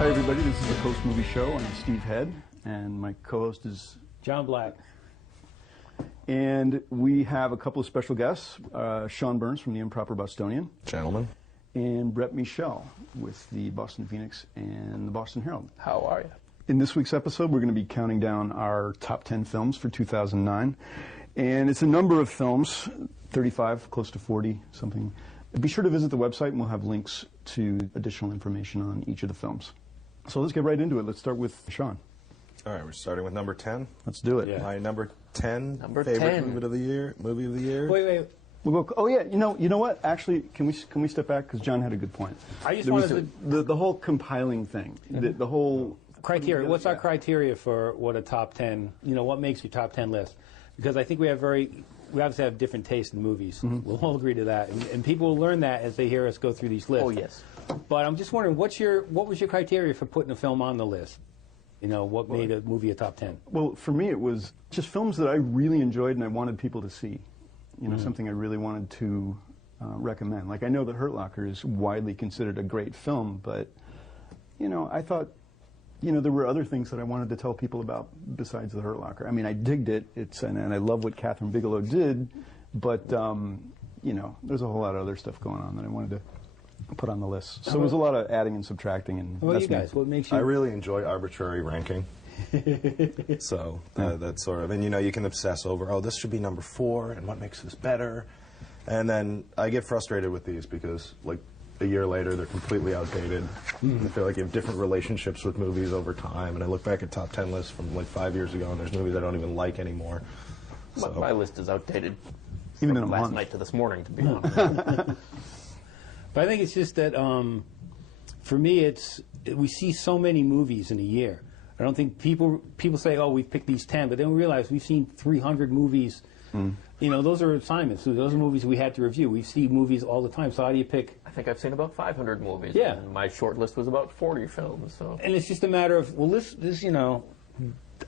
Hi everybody, this is the Post Movie Show. I'm Steve Head, and my co-host is John Black. And we have a couple of special guests, Sean Burns from the Improper Bostonian. Gentlemen. And Brett Michel with the Boston Phoenix and the Boston Herald. How are you? In this week's episode, we're going to be counting down our top 10 films for 2009. And it's a number of films, 35, close to 40, something. Be sure to visit the website, and we'll have links to additional information on each of the films. So let's get right into it. Let's start with Sean. All right, we're starting with number 10. Let's do it. Yeah. My number 10 favorite movie of the year. Wait. We'll go. Oh yeah, you know what? Actually, can we step back because John had a good point. I just wanted the whole compiling thing, the whole criteria. What's our criteria for what a top 10? You know, what makes your top 10 list? Because I think we obviously have different tastes in movies. Mm-hmm. We'll all agree to that, and people will learn that as they hear us go through these lists. Oh yes. But I'm just wondering, what was your criteria for putting a film on the list? You know, what made a movie a top 10? Well, for me, it was just films that I really enjoyed and I wanted people to see. You know, something I really wanted to recommend. Like, I know that Hurt Locker is widely considered a great film, but, you know, I thought, you know, there were other things that I wanted to tell people about besides The Hurt Locker. I mean, I digged it, and I love what Catherine Bigelow did, but, you know, there's a whole lot of other stuff going on that I wanted to put on the list. So it was a lot of adding and subtracting. And what about you guys? What makes you... I really enjoy arbitrary ranking. So that's sort of, and you know, you can obsess over, oh, this should be number 4, and what makes this better? And then I get frustrated with these because, like, a year later, they're completely outdated. I feel like you have different relationships with movies over time, and I look back at top 10 lists from like 5 years ago, and there's movies I don't even like anymore. So. My list is outdated. Even from last month. night to this morning, to be honest. But I think it's just that, for me, we see so many movies in a year. I don't think people say, oh, we've picked these 10, but they don't realize we've seen 300 movies. You know, those are assignments. Those are movies we had to review. We see movies all the time, so how do you pick? I think I've seen about 500 movies. Yeah. And my short list was about 40 films. So. And it's just a matter of, well, this, you know,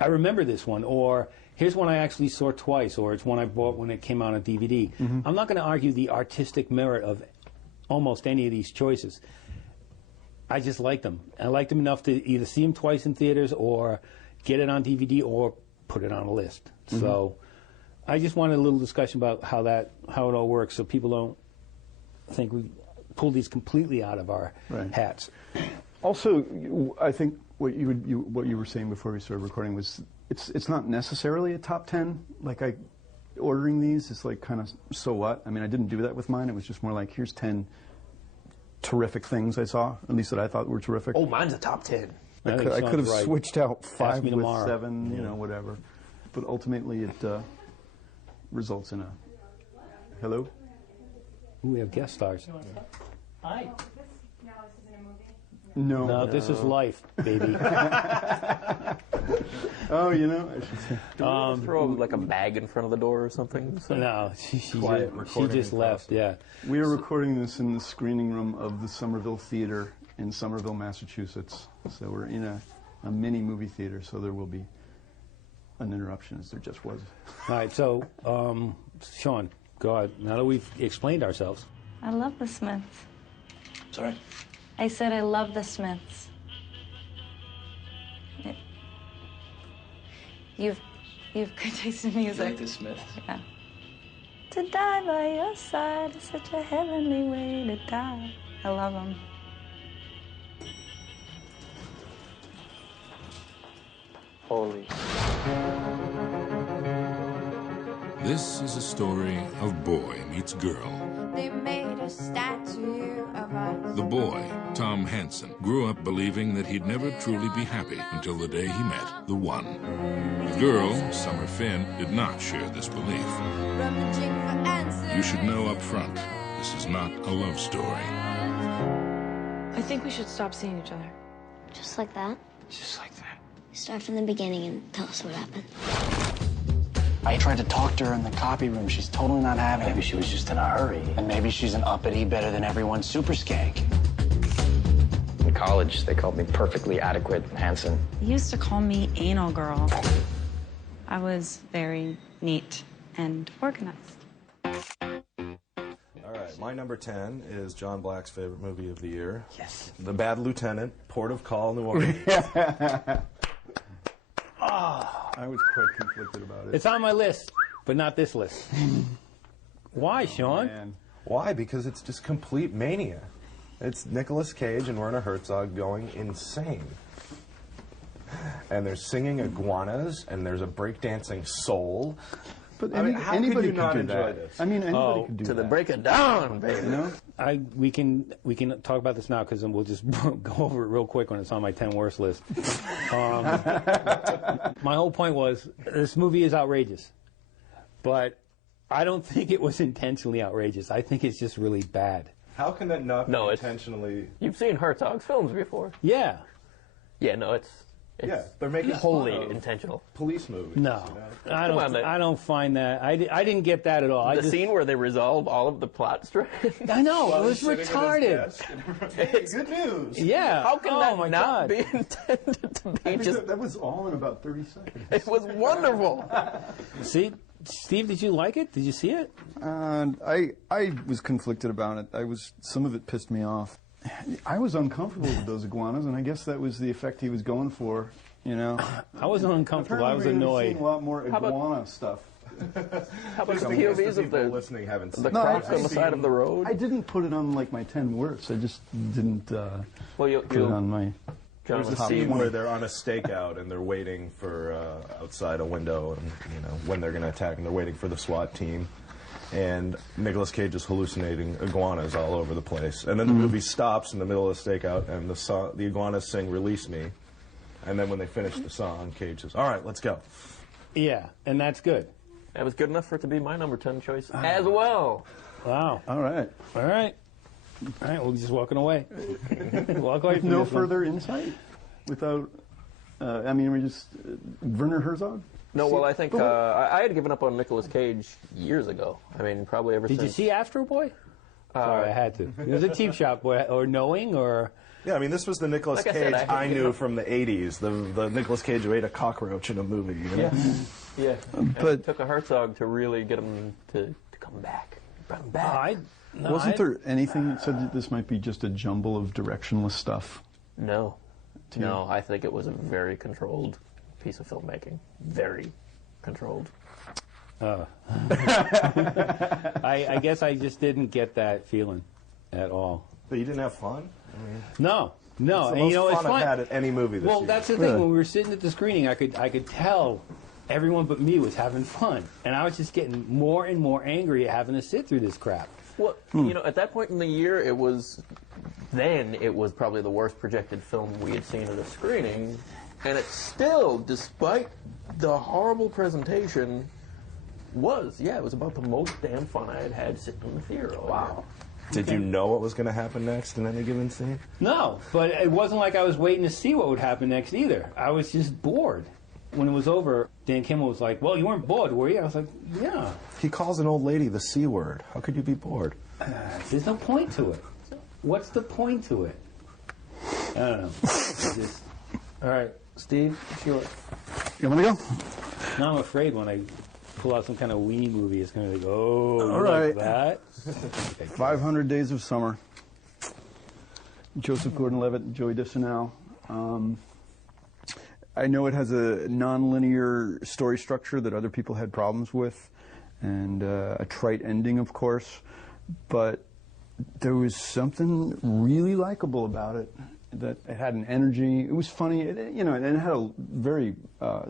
I remember this one, or here's one I actually saw twice, or it's one I bought when it came out on DVD. I'm not going to argue the artistic merit of almost any of these choices. I just liked them. I liked them enough to either see them twice in theaters or get it on DVD or put it on a list. So I just wanted a little discussion about how it all works so people don't think we pull these completely out of our hats. Also, I think what you were saying before we started recording was it's not necessarily a top 10. Like, ordering these is like kind of so what. I mean, I didn't do that with mine. It was just more like, here's 10 terrific things I saw, at least that I thought were terrific. Oh, mine's a top 10. I could have switched out 5 with tomorrow. 7, you know, whatever. But ultimately, it results in a hello. Ooh, we have guest stars. Hi. No, this is life, baby. Oh, you know, I should say. Throw like a bag in front of the door or something. So. No, she just left. Yeah. We are recording this in the screening room of the Somerville Theater in Somerville, Massachusetts. So we're in a mini movie theater, so there will be an interruption, as there just was. All right, so, Sean, go ahead. Now that we've explained ourselves. I love the Smiths. Sorry? I said I love the Smiths. You've good taste in music. You like the Smiths? Yeah. To die by your side is such a heavenly way to die. I love them. Holy. This is a story of boy meets girl. They made a statue of us. The boy, Tom Hansen, grew up believing that he'd never truly be happy until the day he met the one. The girl, Summer Finn, did not share this belief. You should know up front, this is not a love story. I think we should stop seeing each other. Just like that? Just like that. Start from the beginning and tell us what happened. I tried to talk to her in the copy room. She's totally not having it. Maybe she was just in a hurry. And maybe she's an uppity, better than everyone super skank. In college, they called me perfectly adequate Hansen. They used to call me anal girl. I was very neat and organized. All right. right, my number 10 is John Black's favorite movie of the year. Yes. The Bad Lieutenant, Port of Call, New Orleans. I was quite conflicted about it. It's on my list, but not this list. Why, Sean? Man. Why? Because it's just complete mania. It's Nicolas Cage and Werner Herzog going insane. And they're singing iguanas, and there's a breakdancing soul. But I mean, how could anybody you not do enjoy that. this? I mean, anybody could do To that. the break of dawn, baby. You know? We can talk about this now because then we'll just go over it real quick when it's on my 10 worst list. My whole point was this movie is outrageous, but I don't think it was intentionally outrageous. I think it's just really bad. How can that not be No, it's- intentionally... You've seen Herzog's films before. Yeah. Yeah, no, it's Yeah, they're making wholly fun of intentional. police movies. No, you know? I don't find that. I didn't get that at all. The scene where they resolve all of the plot strands. I know, While it was he's sitting at his retarded. desk and- Hey, good news. Yeah. How can oh that my not God. be intended to be just? That was all in about 30 seconds. It was wonderful. See, Steve, did you like it? Did you see it? I was conflicted about it. Some of it pissed me off. I was uncomfortable with those iguanas, and I guess that was the effect he was going for. You know, I wasn't uncomfortable. I was Apparently we're annoyed. seeing a lot more How about- iguana stuff. How about the I guess POVs the of people the listening haven't seen the it. No, crops I've on the side of the road? I didn't put it on like my 10 worst. I just didn't Well, put it on my. There's a Top scene 20. where they're on a stakeout and they're waiting for outside a window, and you know when they're going to attack, and they're waiting for the SWAT team. And Nicolas Cage is hallucinating iguanas all over the place. And then the movie stops in the middle of the stakeout, and the iguanas sing "Release Me." And then when they finish the song, Cage says, "All right, let's go." Yeah, and that's good. That was good enough for it to be my number 10 choice as well. Wow. All right. All right. All right, we're just walking away. Walk away from No this one. further insight without. I mean, we just Werner Herzog. No, well, I think I had given up on Nicolas Cage years ago. I mean, probably ever Did since. you see Astro Boy? Sorry, I had to. It was a cheap shot, boy, or Knowing, or... Yeah, I mean, this was the Nicolas Like I said, Cage I I knew from the 80s, the Nicolas Cage who ate a cockroach in a movie. You know? Yeah. But- it took a Herzog to really get him to come back. Bring him back. Wasn't there anything that said that this might be just a jumble of directionless stuff? No. No, I think it was a very controlled piece of filmmaking. Very controlled. I guess I just didn't get that feeling at all. But you didn't have fun? No. It's the And most you know, it's fun I've fun. had at any movie this Well, year. that's the thing. When we were sitting at the screening, I could tell everyone but me was having fun, and I was just getting more and more angry at having to sit through this crap. Well, you know, at that point in the year, it was probably the worst projected film we had seen at a screening, and it still, despite the horrible presentation, it was about the most damn fun I had had sitting in the theater. Wow. Did you know what was going to happen next in any given scene? No, but it wasn't like I was waiting to see what would happen next either. I was just bored. When it was over, Dan Kimmel was like, "Well, you weren't bored, were you?" I was like, "Yeah." He calls an old lady the C word. How could you be bored? There's no point to it. What's the point to it? I don't know. All right, Steve, it's yours. You want to go? Now I'm afraid when I pull out some kind of weenie movie, it's going to be like, oh, you All like right. that? 500 Days of Summer. Joseph Gordon-Levitt, Joey Deschanel. I know it has a non-linear story structure that other people had problems with, and a trite ending, of course, but there was something really likable about it. That it had an energy. It was funny, and it had a very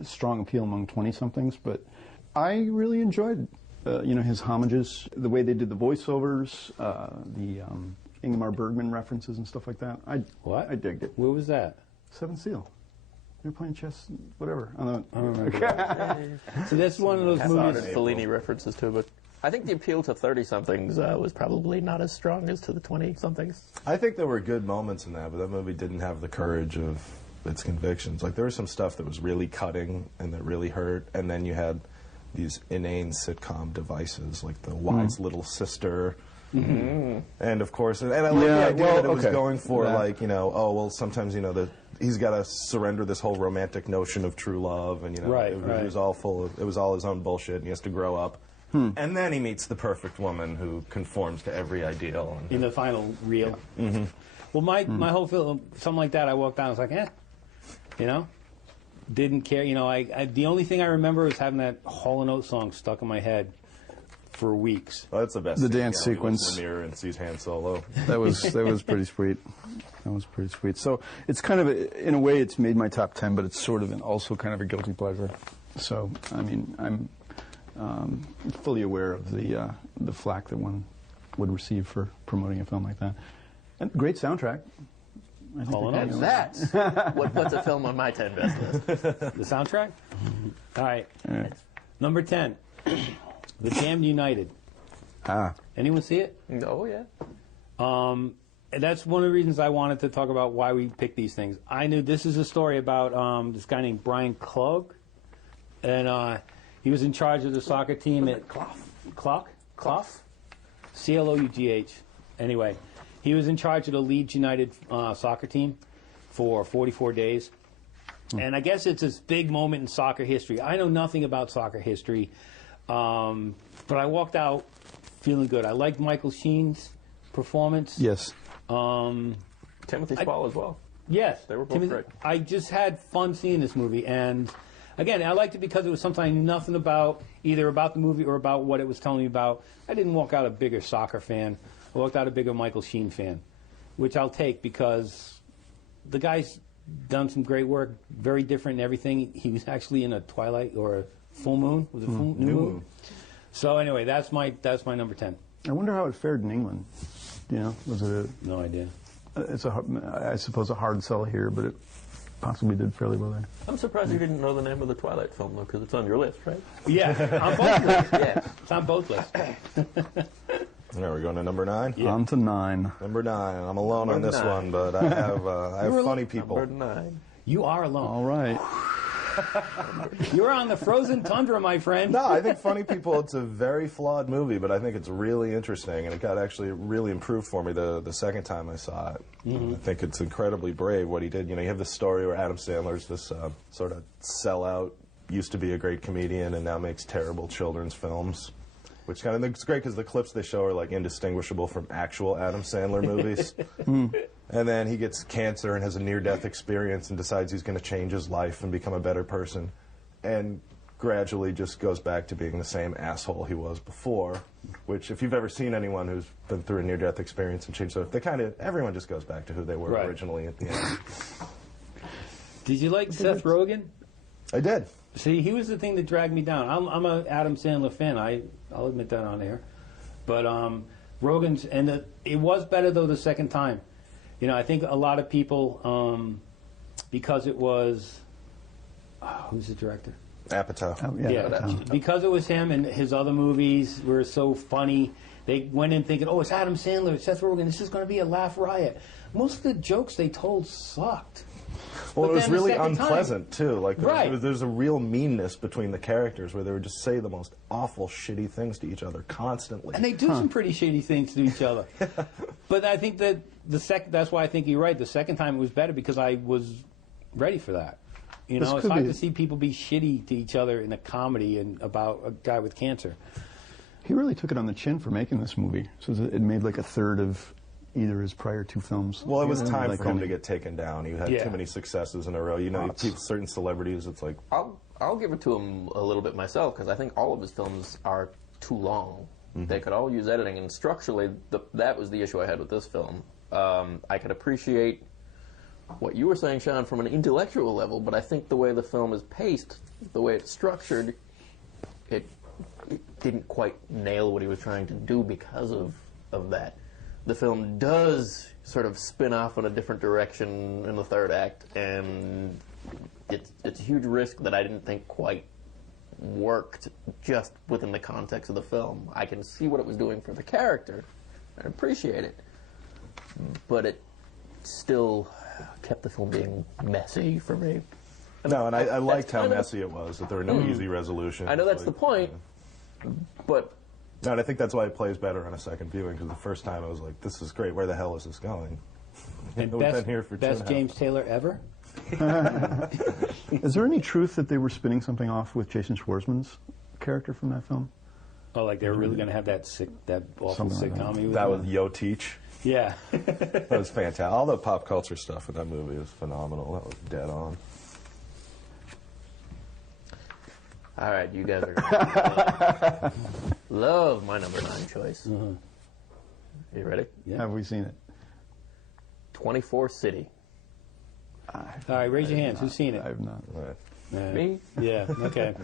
strong appeal among 20-somethings. But I really enjoyed, his homages, the way they did the voiceovers, the Ingmar Bergman references and stuff like that. I digged it. Where was that? Seventh Seal. They're playing chess, whatever. I don't remember. So that's one of those I thought movies. Fellini references too, but I think the appeal to 30-somethings was probably not as strong as to the 20-somethings. I think there were good moments in that, but that movie didn't have the courage of its convictions. Like, there was some stuff that was really cutting and that really hurt, and then you had these inane sitcom devices, like the wise little sister. Mm-hmm. And of course, and I like the idea that it was going for, sometimes, he's got to surrender this whole romantic notion of true love, and, it was all full of, it was all his own bullshit, and he has to grow up. And then he meets the perfect woman who conforms to every ideal. In the final reel. Well, my whole film, something like that, I walked down, I was like, you know? Didn't care. You know, the only thing I remember is having that Hall & Oates song stuck in my head for weeks. Well, that's the best. The scene, dance you know, sequence. He looks in the mirror and sees Han Solo. That was pretty sweet. That was pretty sweet. So it's kind of, in a way, it's made my top 10, but it's sort of also kind of a guilty pleasure. So, I mean, I'm fully aware of the flack that one would receive for promoting a film like that. And great soundtrack. And that's what puts a film on my 10 best list. The soundtrack? All right. Number 10, The Damned United. Anyone see it? Oh, yeah. And that's one of the reasons I wanted to talk about why we picked these things. I knew this is a story about this guy named Brian Clough, and he was in charge of the soccer team at Clough? C-L-O-U-G-H. Anyway, he was in charge of the Leeds United soccer team for 44 days. And I guess it's this big moment in soccer history. I know nothing about soccer history, but I walked out feeling good. I liked Michael Sheen's performance. Yes. Timothy Spall as well. Yes. They were both great. I just had fun seeing this movie. And, again, I liked it because it was something I knew nothing about, either about the movie or about what it was telling me about. I didn't walk out a bigger soccer fan. I walked out a bigger Michael Sheen fan, which I'll take because the guy's done some great work, very different in everything. He was actually in a Twilight or a Full Moon. Was it New Moon? So anyway, that's my number 10. I wonder how it fared in England. You know, was it no idea. It's I suppose a hard sell here, but it possibly did fairly well there. I'm surprised you didn't know the name of the Twilight film, though, because it's on your list, right? Yeah, on both lists. Yeah. It's on both lists. Now we're going to number 9? Yeah. On to 9. Number 9. I'm alone on this one, but I have funny people. Number 9. You are alone. All right. You're on the frozen tundra, my friend. No, I think Funny People, it's a very flawed movie, but I think it's really interesting, and it got actually really improved for me the second time I saw it. I think it's incredibly brave what he did. You know, you have this story where Adam Sandler's this sort of sellout, used to be a great comedian, and now makes terrible children's films. Which kind of it's great because the clips they show are like indistinguishable from actual Adam Sandler movies. And then he gets cancer and has a near-death experience and decides he's going to change his life and become a better person. And gradually just goes back to being the same asshole he was before. Which, if you've ever seen anyone who's been through a near-death experience and changed their life, everyone just goes back to who they were originally at the end. Did you like Seth Rogen? I did. See, he was the thing that dragged me down. I'm an Adam Sandler fan. I'll admit that on air. But Rogen's, and it was better, though, the second time. You know, I think a lot of people, because it was, who's the director? Apatow. Oh, yeah, Apatow. Because it was him and his other movies were so funny, they went in thinking, oh, it's Adam Sandler, it's Seth Rogen, this is going to be a laugh riot. Most of the jokes they told sucked. Well, But it was then the really second unpleasant, too. Like, Right. there's a real meanness between the characters where they would just say the most awful, shitty things to each other constantly. And they do some pretty shitty things to each other. But I think that that's why I think you're right. The second time it was better because I was ready for that. You know, it's hard to see people be shitty to each other in a comedy and about a guy with cancer. He really took it on the chin for making this movie. So it made like a third of either his prior two films. Well, it was time like for him to get taken down. He had too many successes in a row. You know, certain celebrities, it's like... I'll give it to him a little bit myself, because I think all of his films are too long. They could all use editing, and structurally, that was the issue I had with this film. I could appreciate what you were saying, Sean, from an intellectual level, but I think the way the film is paced, the way it's structured, it didn't quite nail what he was trying to do because of that. The film does sort of spin off in a different direction in the third act, and it's a huge risk that I didn't think quite worked just within the context of the film. I can see what it was doing for the character, and appreciate it, but it still kept the film being messy for me. No, and I liked how messy it was, that there were no easy resolutions. I know that's the point, but... No, and I think that's why it plays better on a second viewing, because the first time I was like, this is great, where the hell is this going? And We've been here for best James Taylor ever? Is there any truth that they were spinning something off with Jason Schwartzman's character from that film? Oh, like they were really going to have that awful sitcom? That was Yo Teach. Yeah. That was fantastic. All the pop culture stuff in that movie was phenomenal. That was dead on. All right, you guys are gonna love my number 9 choice. You ready? Yeah. Have we seen it? 24 City. All right, raise your hands. Who's seen it? I have not. Me? Yeah, okay.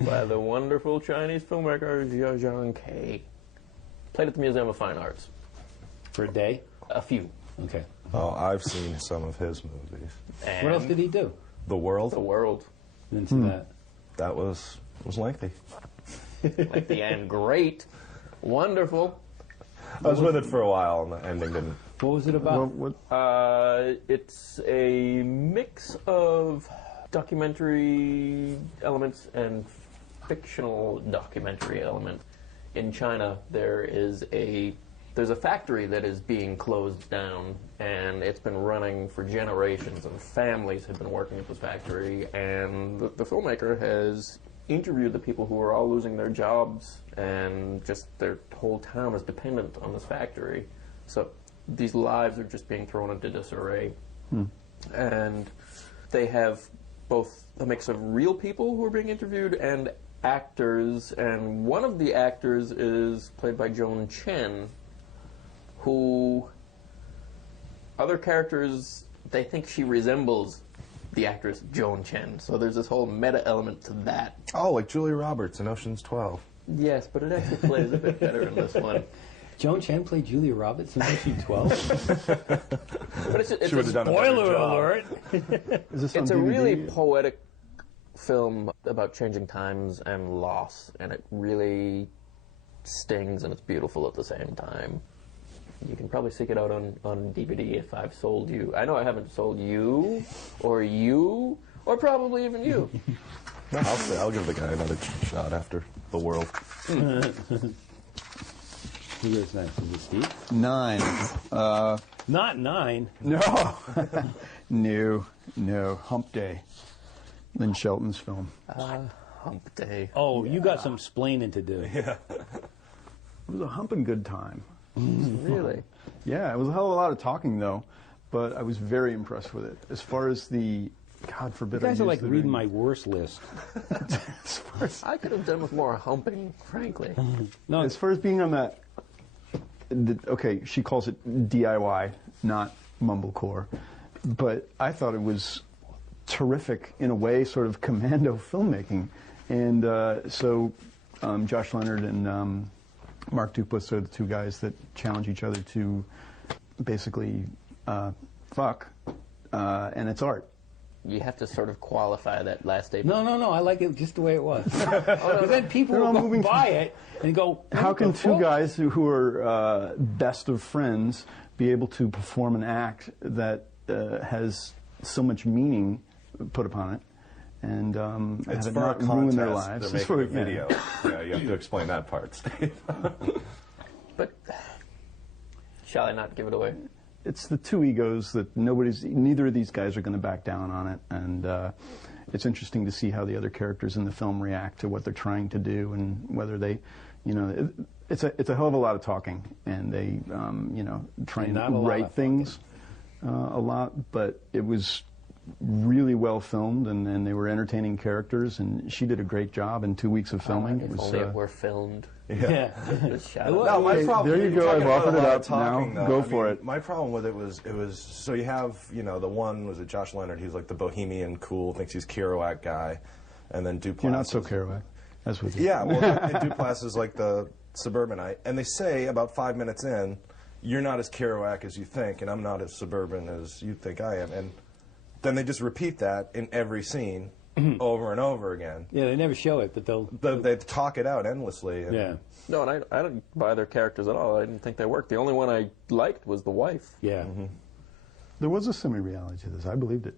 By the wonderful Chinese filmmaker Zhao Zhangke. Played at the Museum of Fine Arts. For a day? A few. Okay. Oh, I've seen some of his movies. And what else did he do? The World. The World. Didn't see that. That was lengthy. Lengthy and great. Wonderful. I was with it for a while, and the ending didn't. What was it about? It's a mix of documentary elements and fictional documentary elements. In China, there's a factory that is being closed down, and it's been running for generations, and families have been working at this factory, and the filmmaker has interviewed the people who are all losing their jobs, and just their whole town is dependent on this factory. So these lives are just being thrown into disarray. And they have both a mix of real people who are being interviewed and actors, and one of the actors is played by Joan Chen, who other characters, they think she resembles the actress Joan Chen. So there's this whole meta element to that. Oh, like Julia Roberts in Ocean's 12. Yes, but it actually plays a bit better in this one. Joan Chen played Julia Roberts in Ocean's 12? But it's a spoiler alert! It's a really poetic film about changing times and loss, and it really stings and it's beautiful at the same time. You can probably seek it out on DVD if I've sold you. I know I haven't sold you, or probably even you. I'll give the guy another shot after The World. Who goes next? Is it Steve? 9. Not 9. No. No. Hump Day. Lynn Shelton's film. Hump Day. Oh, you got some splaining to do. Yeah. It was a humping good time. Really? Yeah, it was a hell of a lot of talking, though, but I was very impressed with it. As far as the, God forbid, You guys I are like use the reading ring. my worst list. I could have done with more humping, frankly. No, As far as being on that, okay, she calls it DIY, not mumblecore, but I thought it was terrific in a way, sort of commando filmmaking. And so Josh Leonard and Mark Duplass are the two guys that challenge each other to basically fuck, and it's art. You have to sort of qualify that last statement. No, I like it just the way it was. But then people will go by it and go, how can two guys who are best of friends be able to perform an act that has so much meaning put upon it, and It's have it for not a ruin their contest. lives? They're It's making for a video. Yeah, you have to explain that part, Steve. But shall I not give it away? It's the two egos that neither of these guys are going to back down on it, and it's interesting to see how the other characters in the film react to what they're trying to do, and whether they, it's a hell of a lot of talking, and they, try and write things a lot, but it was really well filmed, and they were entertaining characters, and she did a great job in 2 weeks of filming. If only it were filmed. Yeah. No, my problem. There you go. I've offered it up talking, now. though. Go for it. My problem with it was so you have the one was it Josh Leonard, he's like the bohemian cool, thinks he's Kerouac guy, and then Duplass. You're not so Kerouac. That's what. Yeah, well, and Duplass is like the suburbanite, and they say about 5 minutes in, you're not as Kerouac as you think, and I'm not as suburban as you think I am, and then they just repeat that in every scene over and over again. Yeah, they never show it, but they talk it out endlessly. And yeah. No, and I didn't buy their characters at all. I didn't think they worked. The only one I liked was the wife. Yeah. There was a semi-reality to this. I believed it.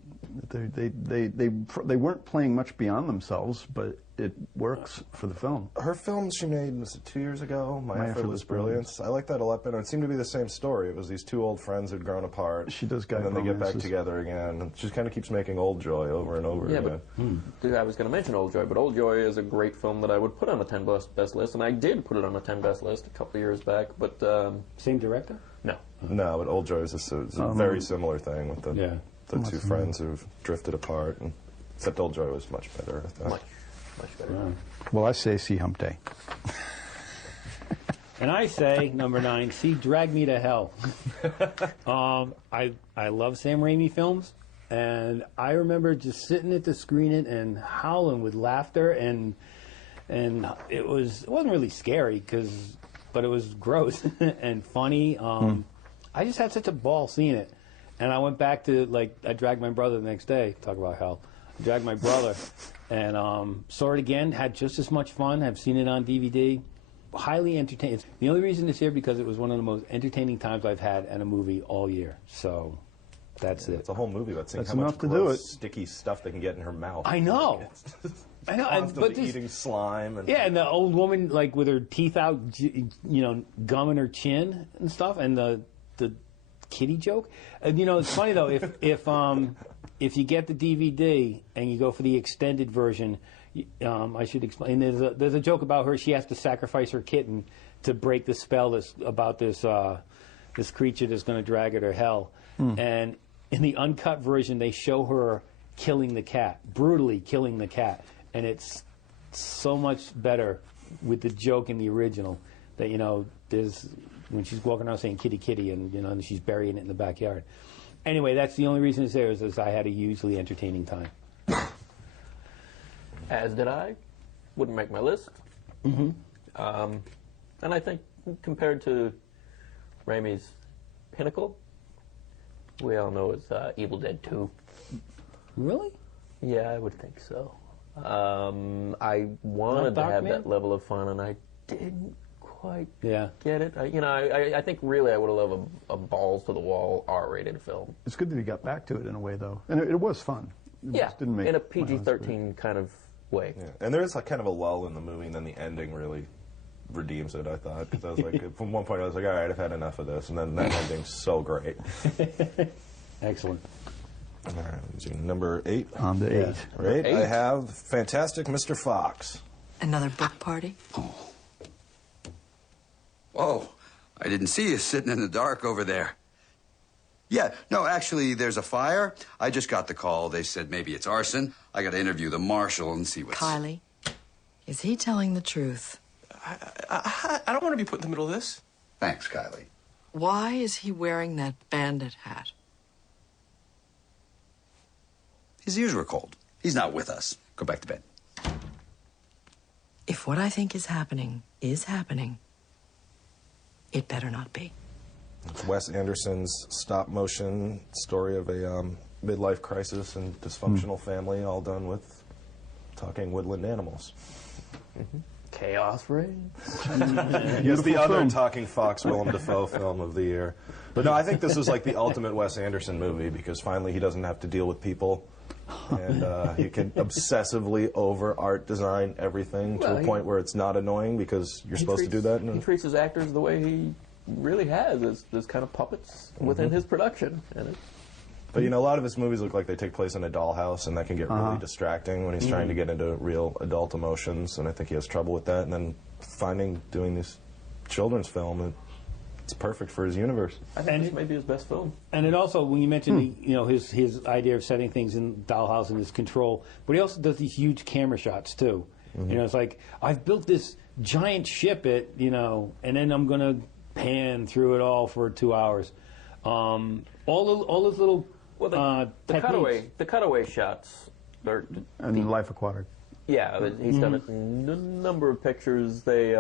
They weren't playing much beyond themselves, but it works for the film. Her film she made, was it 2 years ago? My Effortless Brilliance. I like that a lot better. It seemed to be the same story. It was these two old friends who'd grown apart. She does guy and then they get back romances. together again. And she just kind of keeps making Old Joy over and over again. But I was going to mention Old Joy, but Old Joy is a great film that I would put on the 10 best list, and I did put it on the 10 best list a couple of years back. But same director? No. No, but Old Joy is a very similar thing with the two friends who've drifted apart. And, except Old Joy was much better, I thought. Much better. Right. Well, I say see Hump Day. And I say, number 9, see Drag Me to Hell. I love Sam Raimi films, and I remember just sitting at the screening and howling with laughter, and it wasn't really scary, but it was gross and funny. I just had such a ball seeing it. And I went back to, I dragged my brother the next day, talk about hell. I dragged my brother and saw it again, had just as much fun. I've seen it on DVD. Highly entertaining. The only reason it's here because it was one of the most entertaining times I've had at a movie all year. So that's it. It's a whole movie about seeing That's how much enough to do gross, it. sticky stuff they can get in her mouth. I know. I know. Constantly eating slime. And and the old woman, with her teeth out, gum in her chin and stuff, and the kitty joke. It's funny though, if you get the DVD and you go for the extended version, I should explain. There's a joke about her. She has to sacrifice her kitten to break the spell about this creature that's going to drag her to hell. And in the uncut version, they show her killing the cat, brutally killing the cat, and it's so much better with the joke in the original that there's when she's walking around saying kitty kitty and she's burying it in the backyard. Anyway, that's the only reason it's there is I had a hugely entertaining time. As did I. Wouldn't make my list. And I think compared to Raimi's pinnacle, we all know it's Evil Dead 2. Really? Yeah, I would think so. I wanted to have that level of fun, and I didn't quite get it. I think really I would have loved a balls-to-the-wall R-rated film. It's good that he got back to it in a way, though. And it was fun. It just didn't make in a PG-13 kind of way. Yeah. And there is kind of a lull in the movie, and then the ending really redeems it, I thought. Because I was like, from one point I was like, all right, I've had enough of this. And then that ending's so great. Excellent. All right, number 8. On the 8. Right, I have Fantastic Mr. Fox. Another book party? Oh. Whoa, I didn't see you sitting in the dark over there. Yeah, no, actually, there's a fire. I just got the call. They said maybe it's arson. I got to interview the marshal and see what's... Kylie, is he telling the truth? I don't want to be put in the middle of this. Thanks, Kylie. Why is he wearing that bandit hat? His ears were cold. He's not with us. Go back to bed. If what I think is happening, it better not be. It's Wes Anderson's stop-motion story of a midlife crisis and dysfunctional family, all done with talking woodland animals. Chaos reigns. Yes, the other talking fox Willem Dafoe film of the year. But no, I think this was like the ultimate Wes Anderson movie because finally he doesn't have to deal with people. And he can obsessively over-art design everything to a point where it's not annoying because you're supposed to do that. He treats his actors the way he really has, as kind of puppets within his production. But, a lot of his movies look like they take place in a dollhouse, and that can get really distracting when he's trying to get into real adult emotions, and I think he has trouble with that. And then doing this children's film, it's perfect for his universe. I think this may be his best film. And it also, when you mentioned his idea of setting things in dollhouse and his control, but he also does these huge camera shots too. It's like I've built this giant ship and then I'm going to pan through it all for 2 hours. All those little the cutaway shots and Life Aquatic. Yeah, he's done it in a number of pictures. They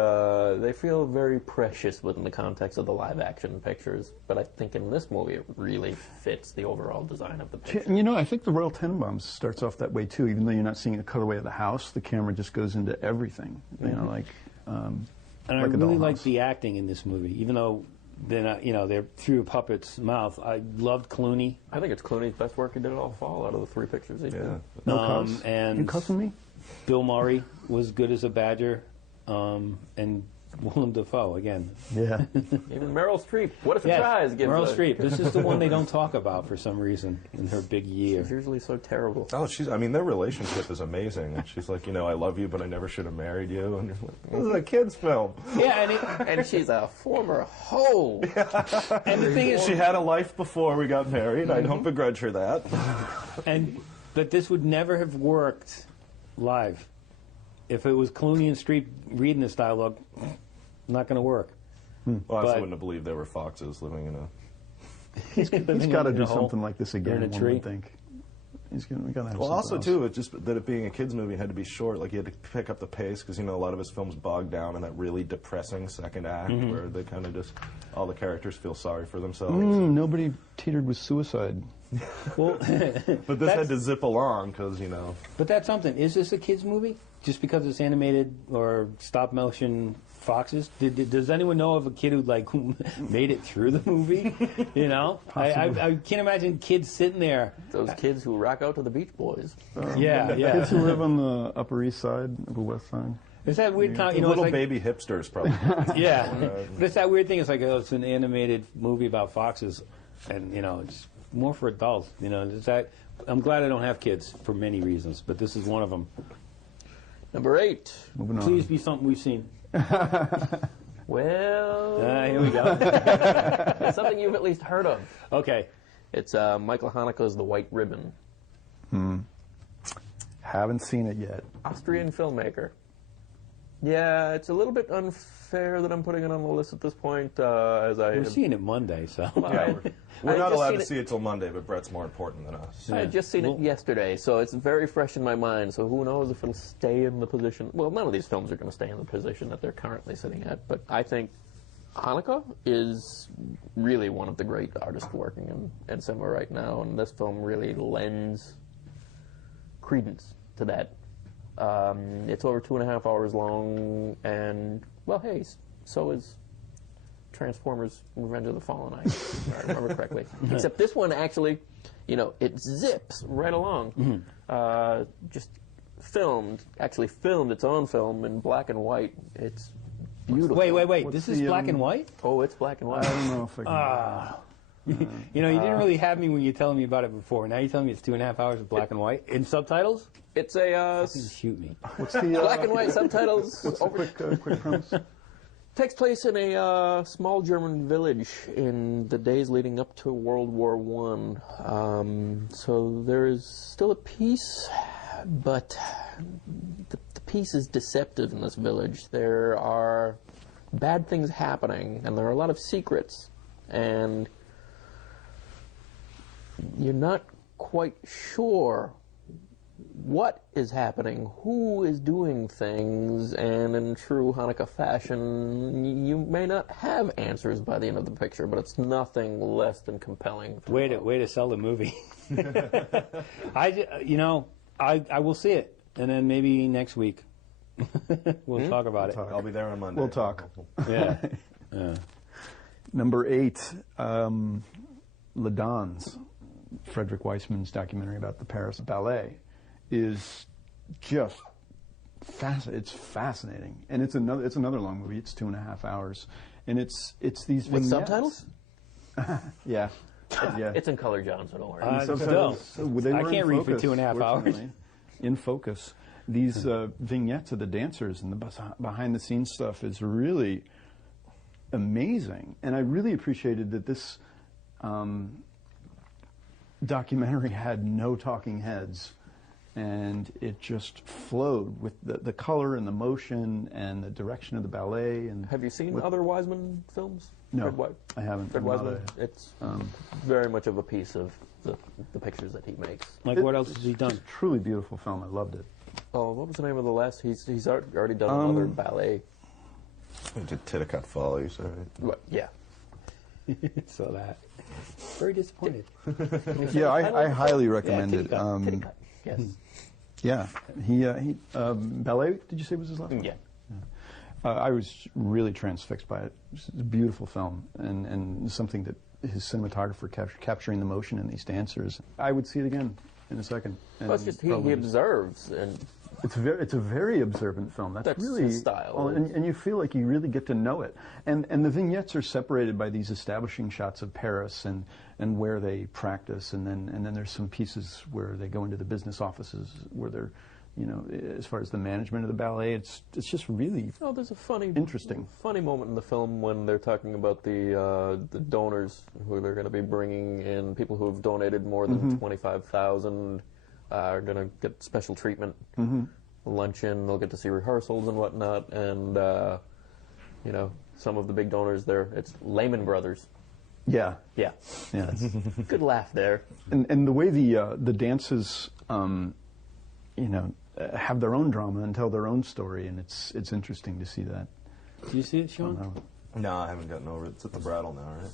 feel very precious within the context of the live-action pictures, but I think in this movie it really fits the overall design of the picture. I think The Royal Tenenbaums starts off that way too. Even though you're not seeing a cutaway of the house, the camera just goes into everything. And I really like the acting in this movie, even though then they're through a puppet's mouth. I loved Clooney. I think it's Clooney's best work. He did it all fall out of the 3 pictures he did. No cuss. And You cussing me? Bill Murray was good as a Badger, and Willem Dafoe again. Yeah. Even Meryl Streep. What if it tries? Meryl Streep. This is the one they don't talk about for some reason in her big year. She's usually so terrible. Oh, I mean, their relationship is amazing. And she's like, I love you, but I never should have married you. And you're like, this is a kid's film. Yeah, and she's a former hoe. And the thing is, she had a life before we got married. I don't begrudge her that. But this would never have worked live. If it was Clooney and Streep reading this dialogue, not going to work. Well, I also wouldn't have believed there were foxes living in a... He's got to do something like this again, in a one tree. would think. He's going to have Well, also, else. too, it's just that it being a kid's movie had to be short. Like, he had to pick up the pace because, a lot of his films bog down in that really depressing second act where they kind of just... all the characters feel sorry for themselves. Nobody teetered with suicide. Well, but this had to zip along because, But that's something. Is this a kid's movie? Just because it's animated or stop motion foxes? Does anyone know of a kid who made it through the movie? I can't imagine kids sitting there. Those kids who rock out to the Beach Boys. Yeah. Kids who live on the Upper East Side, Upper West Side. It's that weird kind of, little it's like, baby hipsters, probably. Yeah, but it's that weird thing. It's like it's an animated movie about foxes, and it's more for adults. It's that. I'm glad I don't have kids for many reasons, but this is one of them. Number 8. Moving on. Please be something we've seen. Well, here we go. It's something you've at least heard of. Okay. It's Michael Haneke's The White Ribbon. Haven't seen it yet. Austrian filmmaker. Yeah, it's a little bit unfair that I'm putting it on the list at this point. We're seeing it Monday, so. We're not allowed to see it till Monday, but Brett's more important than us. I had just seen it yesterday, so it's very fresh in my mind. So who knows if it'll stay in the position. Well, none of these films are going to stay in the position that they're currently sitting at, but I think Haneke is really one of the great artists working in cinema right now, and this film really lends credence to that. It's over 2.5 hours long, and, well, hey, so is Transformers Revenge of the Fallen, if I remember correctly. Except this one actually, it zips right along. Just filmed its own film in black and white. It's beautiful. Wait. This is black and white? Oh, it's black and white. I don't know if I can... you didn't really have me when you were telling me about it before. Now you're telling me it's 2.5 hours of black and white in subtitles. It's a shoot me. What's the black and white subtitles. What's the quick premise? Takes place in a small German village in the days leading up to World War I. So there is still a peace, but the peace is deceptive in this village. There are bad things happening, and there are a lot of secrets, and you're not quite sure what is happening, who is doing things, and in true Haneke fashion, you may not have answers by the end of the picture, but it's nothing less than compelling. Way to sell the movie. I will see it, and then maybe next week we'll talk about it. I'll be there on Monday. We'll talk. Yeah. Number 8, Les Dons, Frederick Weissman's documentary about the Paris Ballet, is just it's fascinating, and it's another long movie. It's 2.5 hours, and it's these with vignettes. Subtitles. Yeah. It's in color, John, so don't worry. I can't read for 2.5 hours. In focus, these vignettes of the dancers and the behind-the-scenes stuff is really amazing, and I really appreciated that this documentary had no talking heads, and it just flowed with the color and the motion and the direction of the ballet. And have you seen other Wiseman films? No, I haven't. Fred Wiseman. It's very much of a piece of the pictures that he makes. Like what else has he done? It's a truly beautiful film. I loved it. Oh, what was the name of the last? He's already done another ballet. He did Titicut Follies, right? What? Yeah. Saw that. Very disappointed. Yeah, I highly recommend it. Titicut. Yes. Yeah, he ballet. Did you say was his last name? Yeah. I was really transfixed by it. It's a beautiful film, and something that his cinematographer capturing the motion in these dancers. I would see it again in a second. Well, it's just he observes, and it's a very observant film. That's really his style. And you feel like you really get to know it. And the vignettes are separated by these establishing shots of Paris and where they practice, and then there's some pieces where they go into the business offices where they're, you know, as far as the management of the ballet, it's just really there's a interesting moment in the film when they're talking about the donors who they're going to be bringing in. People who have donated more than 25,000 are going to get special treatment. Luncheon, they'll get to see rehearsals and whatnot, and you know, some of the big donors there, it's Lehman Brothers. Yeah. Good laugh there. And the way the dances, you know, have their own drama and tell their own story, and it's interesting to see that. Do you see it, Sean? No, I haven't gotten over it. It's at the Brattle now, right?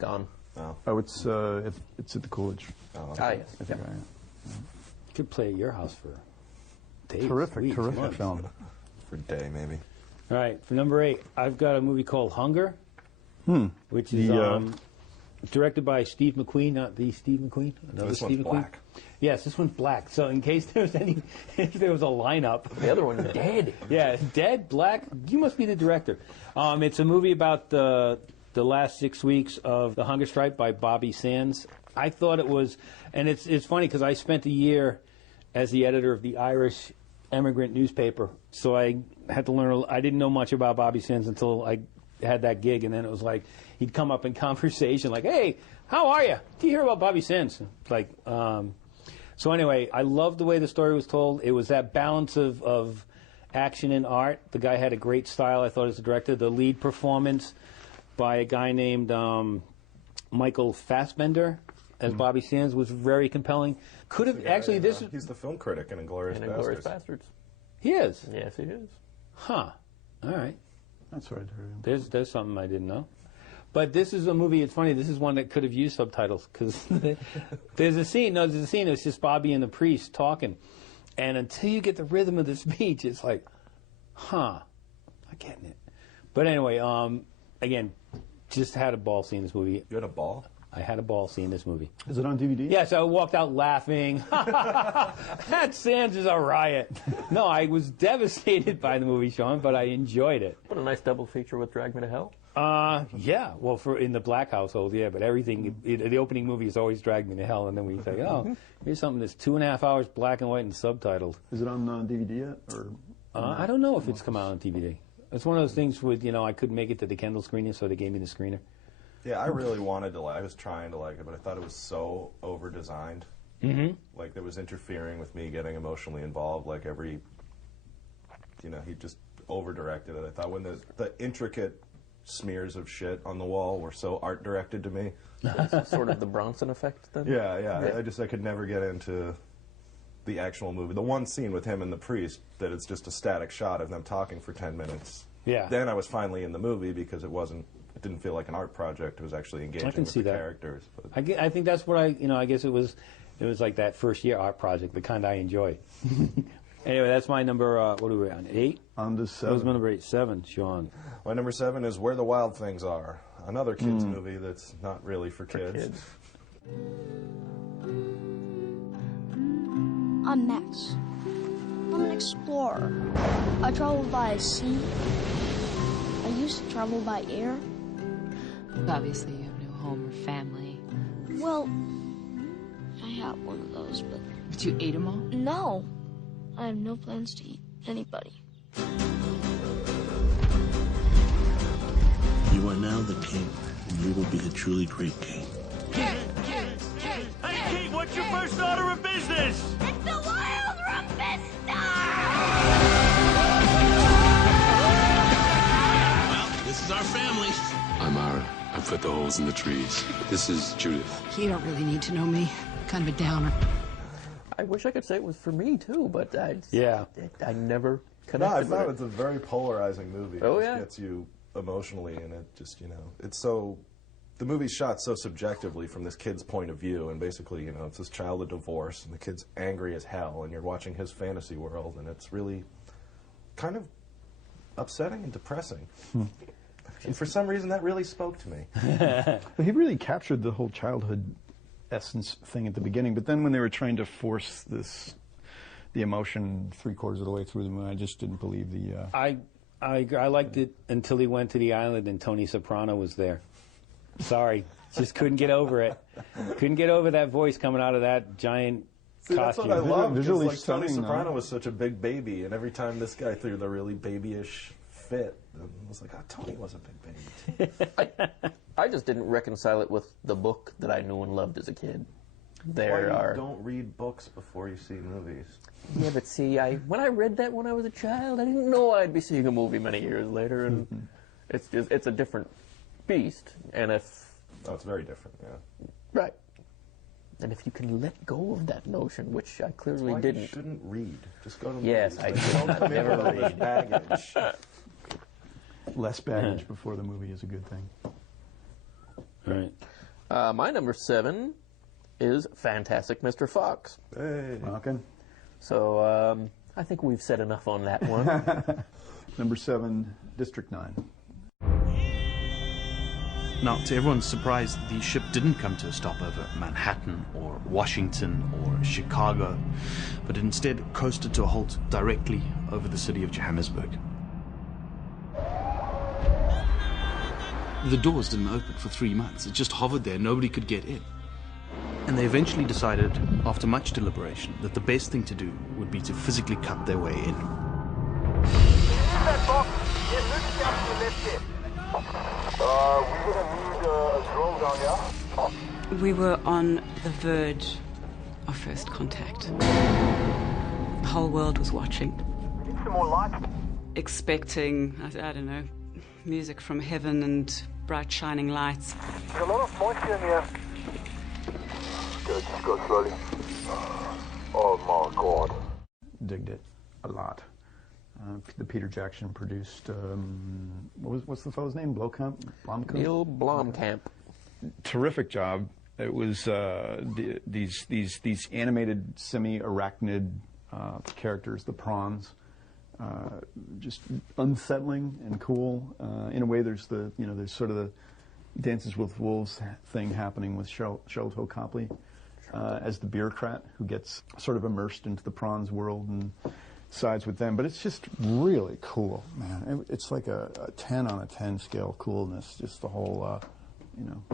Gone. No. Oh, it's at the Coolidge. Oh, yes. I think Could play at your house for days. Terrific months. film. For a day, maybe. All right, for number 8, I've got a movie called Hunger, which is directed by Steve McQueen, not the Steve McQueen. Another this Steve one's McQueen. black. Yes, this one's black. So in case there was if there was a lineup, the other one's dead. Yeah, dead, black. You must be the director. It's a movie about the last 6 weeks of the hunger strike by Bobby Sands. I thought it was, and it's funny because I spent a year as the editor of the Irish Emigrant newspaper, so I had to learn. I didn't know much about Bobby Sands until I had that gig, and then it was like he'd come up in conversation, like, "Hey, how are you? Do you hear about Bobby Sands?" Like, so anyway, I loved the way the story was told. It was that balance of action and art. The guy had a great style, I thought, as a director. The lead performance by a guy named Michael Fassbender as Bobby Sands was very compelling. Could have actually this. He's the film critic in Inglourious Basterds. He is. Yes, he is. Huh. All right. That's what I heard. There's something I didn't know. But this is a movie, it's funny, this is one that could have used subtitles, because there's a scene, it's just Bobby and the priest talking, and until you get the rhythm of the speech, it's like, not getting it. But anyway, again, just had a ball seeing this movie. You had a ball? I had a ball seeing this movie. Is it on DVD? Yes, I walked out laughing. That Sands is a riot. No, I was devastated by the movie, Sean, but I enjoyed it. What a nice double feature with Drag Me to Hell. Yeah, well, in the Black household, yeah, but everything, the opening movie is always Drag Me to Hell, and then we say, oh, here's something that's 2.5 hours, black and white, and subtitled. Is it on DVD yet? Or I don't know if it's come out on DVD. It's one of those things with, I couldn't make it to the Kendall screening, so they gave me the screener. Yeah, I really wanted to I was trying to like it, but I thought it was so over-designed. Like, it was interfering with me getting emotionally involved, like every, he just over-directed it. I thought when the intricate smears of shit on the wall were so art-directed to me. It's sort of the Bronson effect, then? Yeah. I could never get into the actual movie. The one scene with him and the priest, that it's just a static shot of them talking for 10 minutes. Yeah. Then I was finally in the movie because it didn't feel like an art project. It was actually engaging with the characters. But I think that's what I guess it was like that first year art project, the kind I enjoy. Anyway, that's my number, what are we on, 8? On to 7. That was my number 8, 7, Sean. My number 7 is Where the Wild Things Are, another kids movie that's not really for kids. I'm Max. I'm an explorer. I travel by sea. I used to travel by air. Obviously, you have no home or family. Well, I have one of those, but... But you ate them all? No. I have no plans to eat anybody. You are now the king, and you will be a truly great king. Hey, King, what's your first order of business? It's the Wild Rumpista! Well, this is our family. I'm Ira. I put the holes in the trees. This is Judith. You don't really need to know me. Kind of a downer. I wish I could say it was for me, too, but I never connected No, I with thought it. it's a very polarizing movie. Oh, It just yeah. gets you emotionally, and it just, it's so... The movie's shot so subjectively from this kid's point of view, and basically, it's this child of divorce, and the kid's angry as hell, and you're watching his fantasy world, and it's really kind of upsetting and depressing. And for some reason, that really spoke to me. He really captured the whole childhood essence thing at the beginning, but then when they were trying to force the emotion 3/4 of the way through the movie, I just didn't believe the... I liked it until he went to the island and Tony Soprano was there. Sorry, just couldn't get over it. Couldn't get over that voice coming out of that giant See, costume. that's what I love, Visually because like, Tony stunning, Soprano though. was such a big baby, and every time this guy threw the really babyish fit, I was like, oh, Tony was a big baby. I just didn't reconcile it with the book that I knew and loved as a kid. Don't read books before you see movies. Yeah, but see, when I read that when I was a child, I didn't know I'd be seeing a movie many years later, and it's a different beast. And if it's very different, yeah. Right. And if you can let go of that notion, which I clearly That's why didn't. You shouldn't read. Just go to Yes, movies. I Don't come in never with all this read. baggage. Less baggage before the movie is a good thing. Right. My number 7 is Fantastic Mr. Fox. Hey. Malkin. So I think we've said enough on that one. Number 7, District 9. Now, to everyone's surprise, the ship didn't come to a stop over Manhattan or Washington or Chicago, but it instead coasted to a halt directly over the city of Johannesburg. The doors didn't open for 3 months. It just hovered there. Nobody could get in. And they eventually decided, after much deliberation, that the best thing to do would be to physically cut their way in. We were on the verge of first contact. The whole world was watching. Expecting, I don't know, music from heaven and bright shining lights. There's a lot of moisture in here. Good, just go slowly. Oh my God. Digged it a lot. The Peter Jackson produced, what's the fellow's name? Blomkamp? Neil Blomkamp. Terrific job. It was these animated semi-arachnid characters, the prawns, just unsettling and cool. In a way, there's sort of the Dances with Wolves thing happening with Shelto Copley as the bureaucrat who gets sort of immersed into the prawns world and sides with them. But it's just really cool, man. It's like a 10 on a 10 scale coolness, just the whole,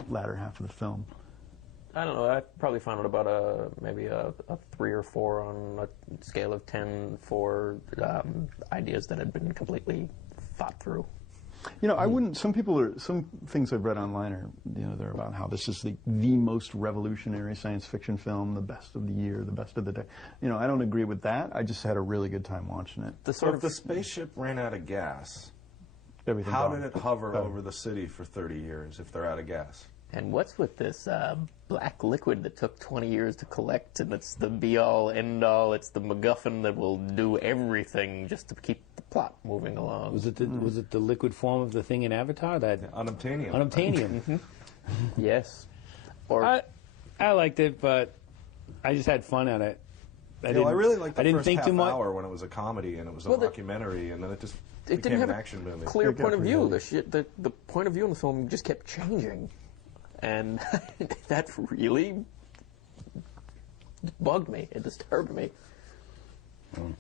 latter half of the film. I don't know. I probably found it about maybe a 3 or 4 on a scale of 10 for ideas that had been completely thought through. I wouldn't. Some things I've read online are, they're about how this is the most revolutionary science fiction film, the best of the year, the best of the day. I don't agree with that. I just had a really good time watching it. If the spaceship ran out of gas, everything. How did it hover over the city for 30 years if they're out of gas? And what's with this black liquid that took 20 years to collect, and it's the be-all, end-all, it's the MacGuffin that will do everything just to keep the plot moving along. Was it the liquid form of the thing in Avatar? That unobtainium. Unobtainium. Yes. I liked it, but I just had fun at it. I really liked the first think half too much. hour when it was a comedy and it was a documentary, and then it just It became didn't have an a action movie. clear point of view. The point of view in the film just kept changing. And that really bugged me. It disturbed me. All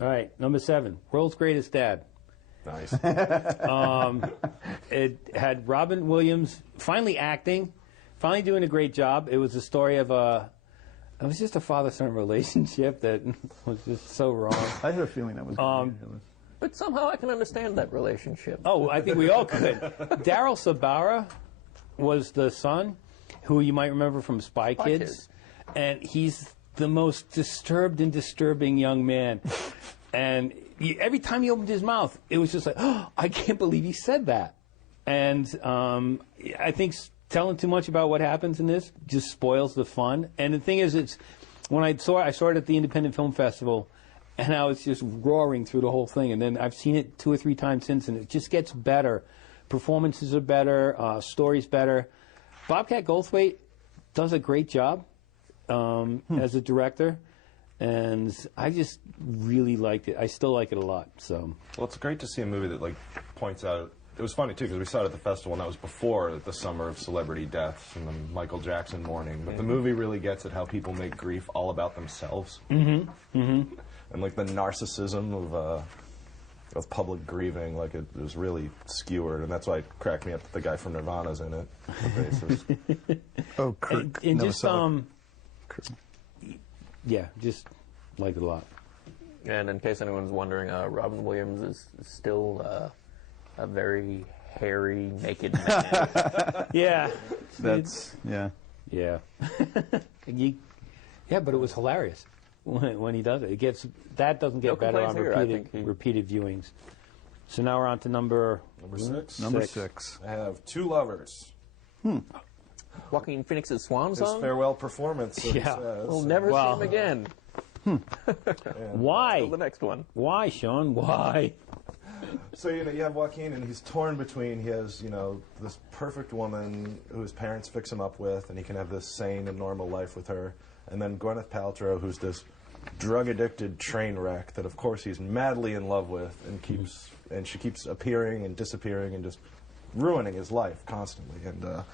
right, number 7, World's Greatest Dad. Nice. It had Robin Williams finally acting, finally doing a great job. It was a story of it was just a father-son relationship that was just so wrong. I had a feeling that was But somehow I can understand that relationship. Oh, I think we all could. Daryl Sabara was the son, who you might remember from Spy Kids. And he's the most disturbed and disturbing young man. And every time he opened his mouth, it was just like, oh, I can't believe he said that. And I think telling too much about what happens in this just spoils the fun. And the thing is, when I saw it at the Independent Film Festival, and I was just roaring through the whole thing. And then I've seen it 2 or 3 times since, and it just gets better. Performances are better, story's better. Bobcat Goldthwait does a great job as a director. And I just really liked it. I still like it a lot. So. Well, it's great to see a movie that, like, points out... It was funny, too, because we saw it at the festival, and that was before the summer of celebrity deaths and the Michael Jackson mourning. But the movie really gets at how people make grief all about themselves. Mm-hmm. Mm-hmm. And, like, the narcissism of public grieving, like, it was really skewered. And that's why it cracked me up that the guy from Nirvana's in it. The bassist. Oh, Kirk. And just, yeah, just liked it a lot. And in case anyone's wondering, Robin Williams is still a very hairy, naked man. Yeah. Yeah. Yeah. Yeah, but it was hilarious when he does it. That doesn't get better on repeated viewings. So now we're on to number 6. Number 6. I have Two Lovers. Joaquin Phoenix's swan song? His farewell performance. So Yeah. We'll never see him again. Why? The next one. Why, Sean? Why? So, you have Joaquin, and he's torn between, he has, this perfect woman who his parents fix him up with, and he can have this sane and normal life with her, and then Gwyneth Paltrow, who's this drug-addicted train wreck that, of course, he's madly in love with, and she keeps appearing and disappearing and just ruining his life constantly. And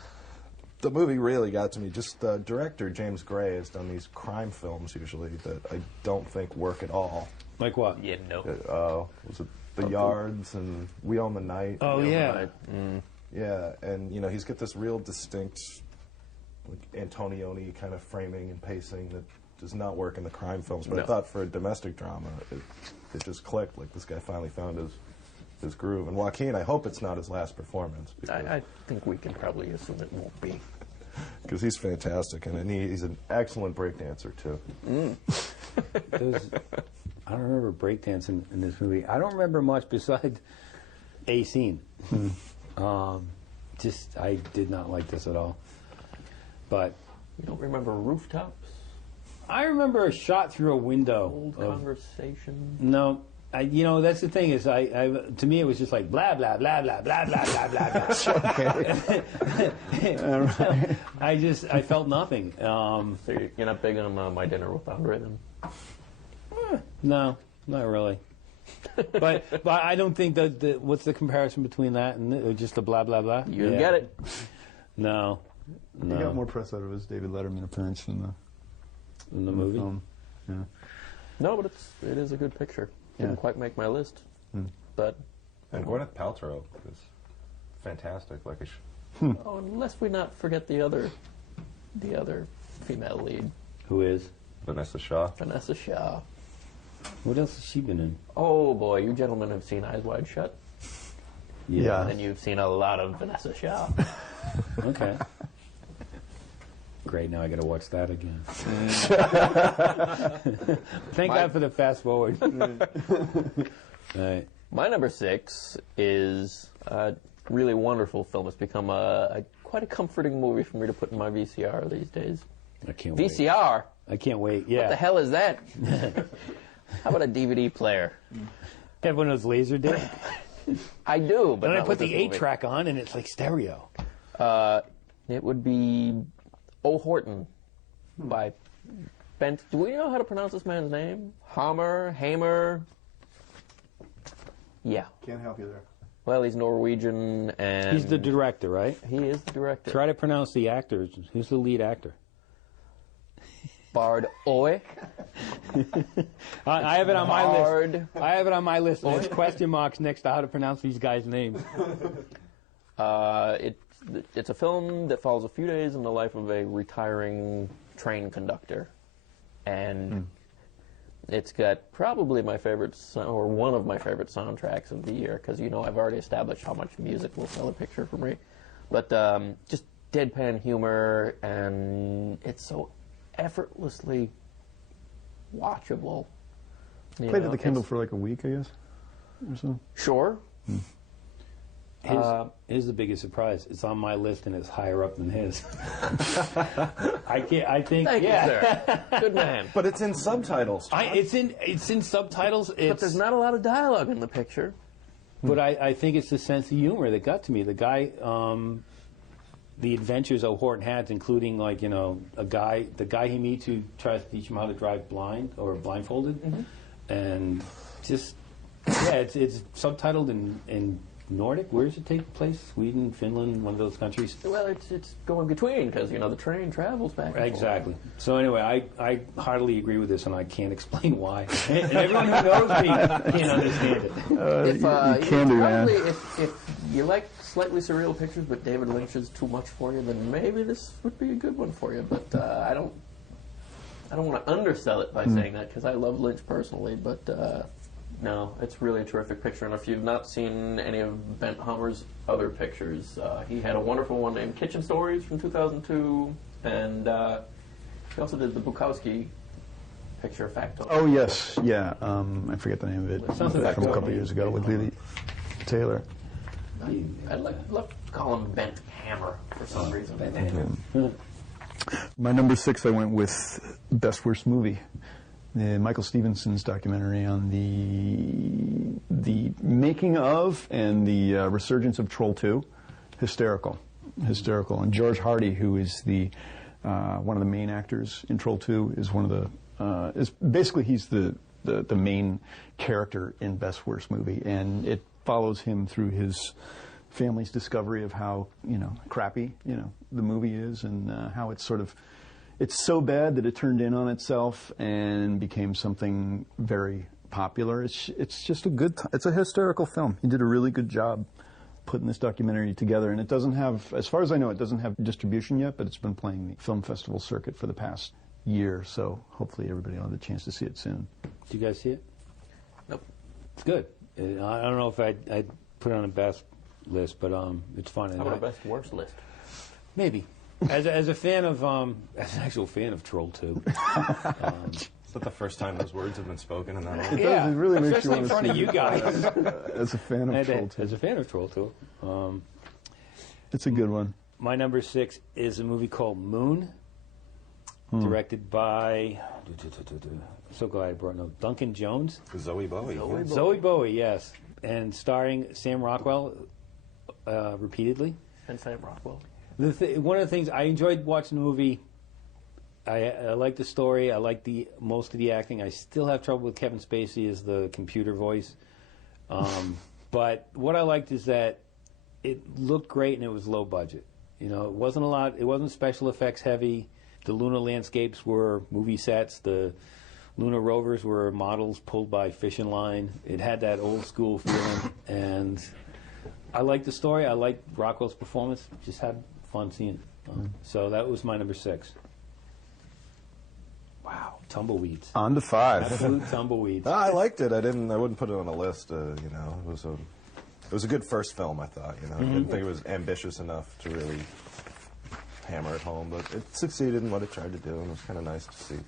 the movie really got to me. Just the director, James Gray, has done these crime films, usually, that I don't think work at all. Like what? Yeah, no. Was it The Yards and We Own the Night? Oh, yeah. Yeah, and, he's got this real distinct, like, Antonioni kind of framing and pacing that does not work in the crime films. But I thought for a domestic drama, it just clicked. Like, this guy finally found his groove. And Joaquin, I hope it's not his last performance. I think we can probably assume it won't be. Because he's fantastic, and he's an excellent breakdancer, too. I don't remember breakdancing in this movie. I don't remember much besides a scene. I did not like this at all. But you don't remember rooftops? I remember a shot through a window. Old conversation? No. That's the thing is, to me it was just like blah blah blah blah blah blah blah blah. I felt nothing. So you're not big on My Dinner with Andre then? No, not really. but I don't think that what's the comparison between that and just the blah blah blah? You get it. No. He got more press out of his David Letterman appearance in the movie. Film. Yeah. No, but it is a good picture. Didn't quite make my list, but. And Gwyneth Paltrow is fantastic. Oh, unless we not forget the other female lead. Who is? Vanessa Shaw. Vanessa Shaw. What else has she been in? Oh boy, you gentlemen have seen Eyes Wide Shut. Yeah. And you've seen a lot of Vanessa Shaw. Okay. Great, now I got to watch that again. Thank God for the fast forward. Right. My number 6 is a really wonderful film. It's become quite a comforting movie for me to put in my VCR these days. I can't wait. VCR? I can't wait, yeah. What the hell is that? How about a DVD player? Have one of those laser discs? I do, but then not I put the movie. 8-track on and it's like stereo. It would be O Horton by Bent. Do we know how to pronounce this man's name? Hamer? Yeah. Can't help you there. Well, he's Norwegian and... He's the director, right? He is the director. Try to pronounce the actors. Who's the lead actor? Bard Oe. I have it on my list. I have it on my list. There's question marks next to how to pronounce these guys' names. It's a film that follows a few days in the life of a retiring train conductor. And it's got probably my favorite, or one of my favorite soundtracks of the year, because I've already established how much music will sell a picture for me. But just deadpan humor, and it's so effortlessly watchable. Played at the Kindle for like a week, I guess, or so. Sure. Here's the biggest surprise. It's on my list and it's higher up than his. I think. Thank you, sir. Good man. But it's in subtitles. It's in subtitles. But there's not a lot of dialogue in the picture. But I think it's the sense of humor that got to me. The guy, the adventures of Horton Heads, including like the guy he meets who tries to teach him how to drive blind or blindfolded, and just it's subtitled in Nordic. Where does it take place? Sweden, Finland, one of those countries. Well, it's going between because the train travels back and forth. Exactly. So anyway, I heartily agree with this, and I can't explain why. And everyone who knows me can't understand it. If you like slightly surreal pictures, but David Lynch is too much for you, then maybe this would be a good one for you. But I don't want to undersell it by saying that because I love Lynch personally, but. No, it's really a terrific picture, and if you've not seen any of Bent Hammer's other pictures, he had a wonderful one named Kitchen Stories from 2002, and he also did the Bukowski picture, Facto. Oh, yes, yeah. I forget the name of it. From a couple of years ago with Lily Taylor. I'd love to call him Bent Hammer for some reason. Bent Hammer. My number 6, I went with Best Worst Movie. Michael Stevenson's documentary on the making of and the resurgence of Troll 2, hysterical, and George Hardy, who is the one of the main actors in Troll 2, is one of the he's the main character in Best Worst Movie, and it follows him through his family's discovery of how crappy the movie is, and how it's sort of. It's so bad that it turned in on itself and became something very popular. It's just it's a hysterical film. He did a really good job putting this documentary together, and it doesn't have, as far as I know, it doesn't have distribution yet, but it's been playing the film festival circuit for the past year, so hopefully everybody will have the chance to see it soon. Do you guys see it? Nope. It's good. I don't know if I'd put it on a best list, but it's fun. How about a best worst list? Maybe. As a fan of, as an actual fan of Troll 2. Is that the first time those words have been spoken in that order? Yeah, it really makes especially you in front of you guys. As a fan of Troll 2. As a fan of Troll 2. It's a good one. My number 6 is a movie called Moon, directed by, so glad I brought no, Duncan Jones. Zoe Bowie. Zoe Bowie, yes. And starring Sam Rockwell repeatedly. And Sam Rockwell. One of the things I enjoyed watching the movie, I like the story. I like most of the acting. I still have trouble with Kevin Spacey as the computer voice. But what I liked is that it looked great and it was low budget. It wasn't a lot. It wasn't special effects heavy. The lunar landscapes were movie sets. The lunar rovers were models pulled by fishing line. It had that old school feeling, and I liked the story. I liked Rockwell's performance. Just had fun seeing it. So that was my number 6. Wow, tumbleweeds. On to 5. Absolute tumbleweeds. I liked it. I wouldn't put it on a list. It was a good first film. I thought. I didn't think it was ambitious enough to really hammer it home, but it succeeded in what it tried to do, and it was kind of nice to see.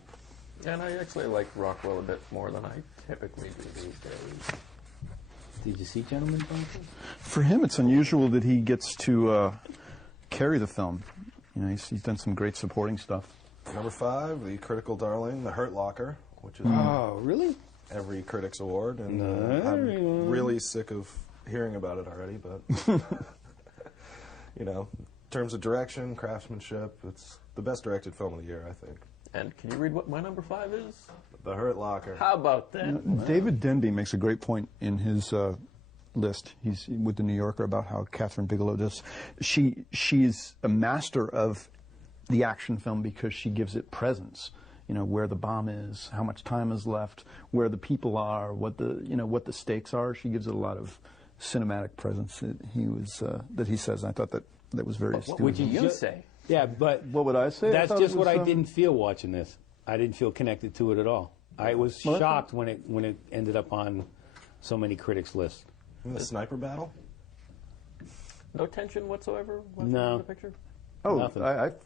And I actually like Rockwell a bit more than I typically do these days. Did you see Gentlemen Bunkers? For him, it's unusual that he gets to carry the film. He's done some great supporting stuff. Number 5, the critical darling, The Hurt Locker, which is really? Every critic's award, and I'm really sick of hearing about it already. But in terms of direction, craftsmanship, it's the best directed film of the year, I think. And can you read what my number 5 is? The Hurt Locker. How about that? David Denby makes a great point in his list. He's with the New Yorker about how Catherine Bigelow does. She's a master of the action film because she gives it presence. Where the bomb is, how much time is left, where the people are, what the stakes are. She gives it a lot of cinematic presence. That he says. And I thought that was very astute. What would you say? Yeah, but what would I say? That's just what I didn't feel watching this. I didn't feel connected to it at all. I was shocked when it ended up on so many critics' lists. The sniper battle? No tension whatsoever? No. In the picture? Oh,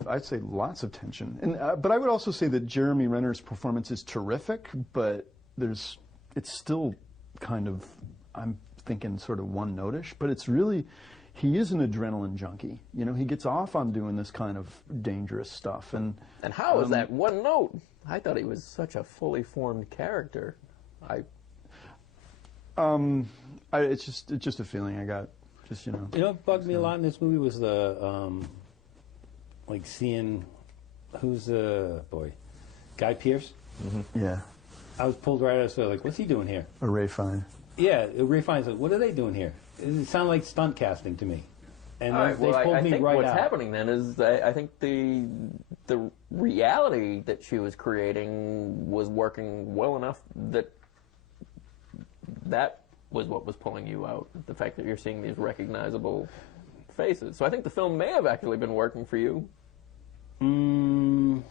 I'd say lots of tension. But I would also say that Jeremy Renner's performance is terrific, but it's still kind of, I'm thinking sort of one-notish, but it's really, he is an adrenaline junkie. He gets off on doing this kind of dangerous stuff. And how is that one note? I thought he was such a fully formed character. It's just a feeling I got. Just what bugged me a lot in this movie was the like seeing who's boy, Guy Pearce. Yeah. I was pulled right out of the like, what's he doing here? Or Ray Fine. Yeah, Ray Fine's like, what are they doing here? It sounded like stunt casting to me. And All right, they well, pulled I me think right what's out. happening then is I think the reality that she was creating was working well enough that was what was pulling you out. The fact that you're seeing these recognizable faces. So I think the film may have actually been working for you. And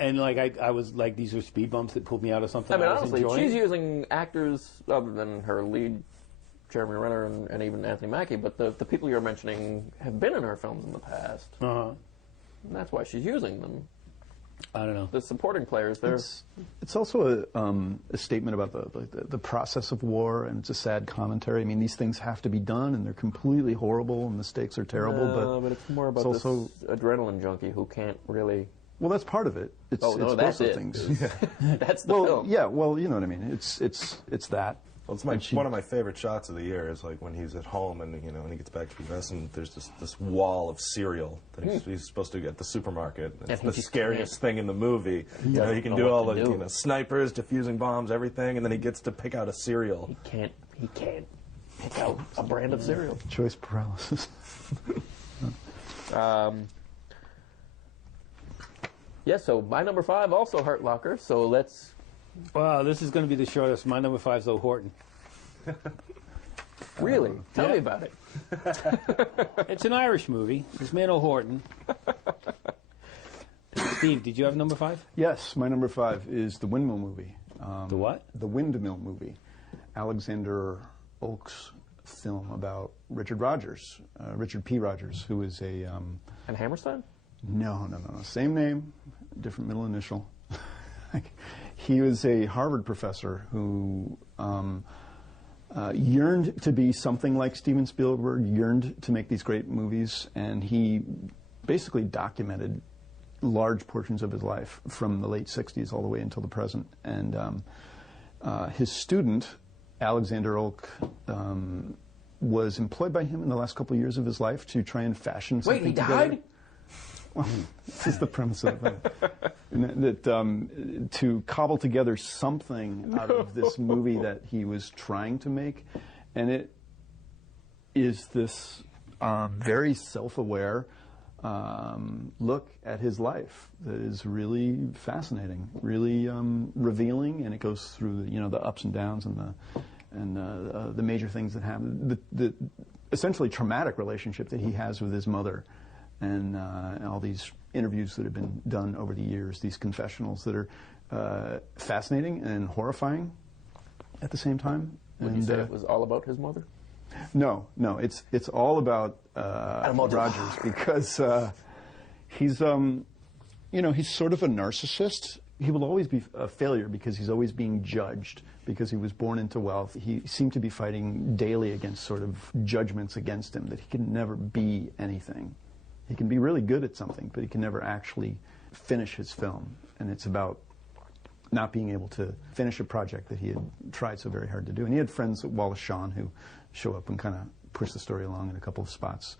like I was like, these were speed bumps that pulled me out of something. I mean, was honestly, enjoying. she's using actors other than her lead, Jeremy Renner and even Anthony Mackie, but the people you're mentioning have been in her films in the past. And that's why she's using them. I don't know. The supporting players, they're... It's also a statement about the process of war, and it's a sad commentary. I mean, these things have to be done, and they're completely horrible, and the stakes are terrible. No, but it's more about it's also, this adrenaline junkie who can't really... Well, that's part of it. It's, oh, no, it's that's both it. things. That's the film. Yeah, well, you know what I mean. It's that. Well, it's one of my favorite shots of the year is like when he's at home and when he gets back to the US and there's this wall of cereal that he's supposed to get at the supermarket. It's the scariest thing in the movie. He can do all the snipers, defusing bombs, everything, and then he gets to pick out a cereal. He can't pick out a brand of cereal. Choice paralysis. Yeah, so my number 5 also Hurt Locker, so let's... Wow, this is going to be the shortest. My number 5 is O. Horton. Really? Tell me about it. It's an Irish movie. This man O'Horton. Steve, did you have number 5? Yes, my number 5 is the Windmill movie. The what? The Windmill movie. Alexander Oak's film about Richard Rogers, Richard P. Rogers, who is a... And Hammerstein? No. Same name, different middle initial. He was a Harvard professor who yearned to be something like Steven Spielberg, yearned to make these great movies, and he basically documented large portions of his life from the late 60s all the way until the present. And his student, Alexander Oak, was employed by him in the last couple of years of his life to try and fashion something together. Wait, he died? Well, this is the premise of it. That to cobble together something out of this movie that he was trying to make, and it is this very self-aware look at his life that is really fascinating, really revealing, and it goes through the ups and downs and the major things that happen, the essentially traumatic relationship that he has with his mother. And all these interviews that have been done over the years, these confessionals that are fascinating and horrifying at the same time. Would you say it was all about his mother? No, it's all about Rogers because he's he's sort of a narcissist. He will always be a failure because he's always being judged because he was born into wealth. He seemed to be fighting daily against sort of judgments against him that he can never be anything. He can be really good at something, but he can never actually finish his film. And it's about not being able to finish a project that he had tried so very hard to do. And he had friends at Wallace Shawn who show up and kind of push the story along in a couple of spots.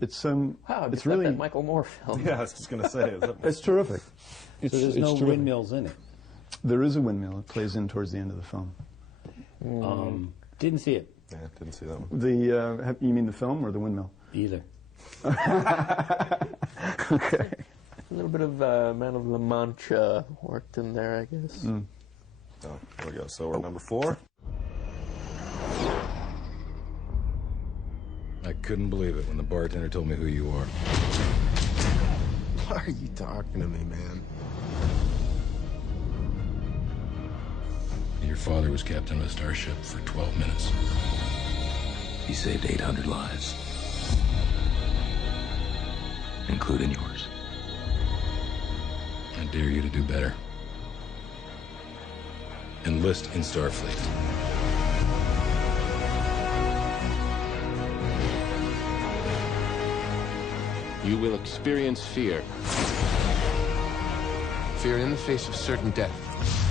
It's it's really that Michael Moore film. Yeah, I was just going to say. It's terrific. So there's no windmills in it. There is a windmill. It plays in towards the end of the film. Didn't see it. Yeah, didn't see that one. You mean the film or the windmill? Either. Okay. A little bit of Man of La Mancha worked in there, I guess. Oh, there we go. So we're number 4. I couldn't believe it when the bartender told me who you are. Why are you talking to me, man? Your father was captain of a starship for 12 minutes. He saved 800 lives, including yours. I dare you to do better. Enlist in Starfleet. You will experience fear. Fear in the face of certain death.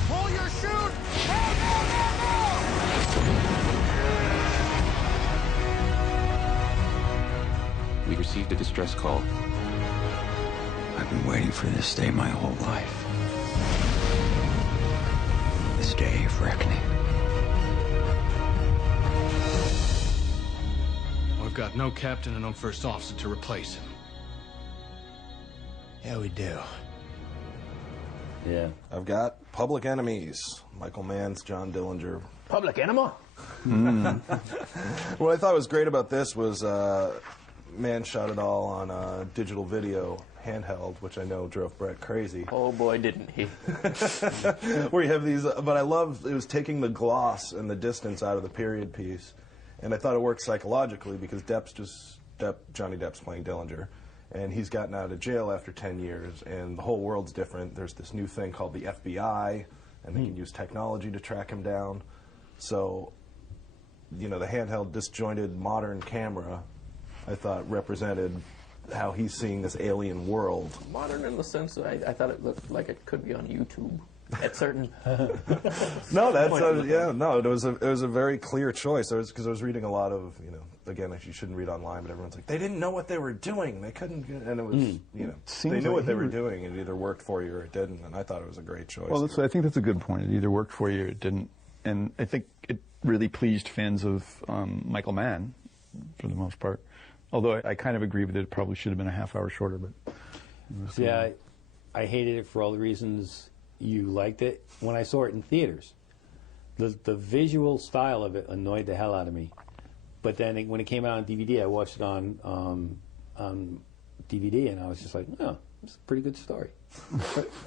Pull your chute! We received a distress call. I've been waiting for this day my whole life. This day of reckoning. We've got no captain and no first officer to replace him. Yeah, we do. Yeah. I've got Public Enemies, Michael Mann's John Dillinger. Public Enema? What I thought was great about this was Mann shot it all on digital video handheld, which I know drove Brett crazy. Oh boy, didn't he. Where you have these, but I love, it was taking the gloss and the distance out of the period piece. And I thought it worked psychologically because Johnny Depp's playing Dillinger. And he's gotten out of jail after 10 years, and the whole world's different. There's this new thing called the FBI, and they can use technology to track him down. So, you know, the handheld, disjointed, modern camera, I thought represented how he's seeing this alien world. Modern in the sense that I thought it looked like it could be on YouTube at certain. No, that's yeah. No, it was a very clear choice. Because I was reading a lot of, you know, again, you shouldn't read online, but everyone's like, they didn't know what they were doing. They couldn't, and it was, you know, they knew what they were doing, and it either worked for you or it didn't. And I thought it was a great choice. Well, I think that's a good point. It either worked for you or it didn't. And I think it really pleased fans of Michael Mann, for the most part. Although I kind of agree with it. It probably should have been a half hour shorter, but. Yeah, I hated it for all the reasons you liked it. When I saw it in theaters, the visual style of it annoyed the hell out of me. But then when it came out on DVD, I watched it on DVD, and I was just like, oh, it's a pretty good story.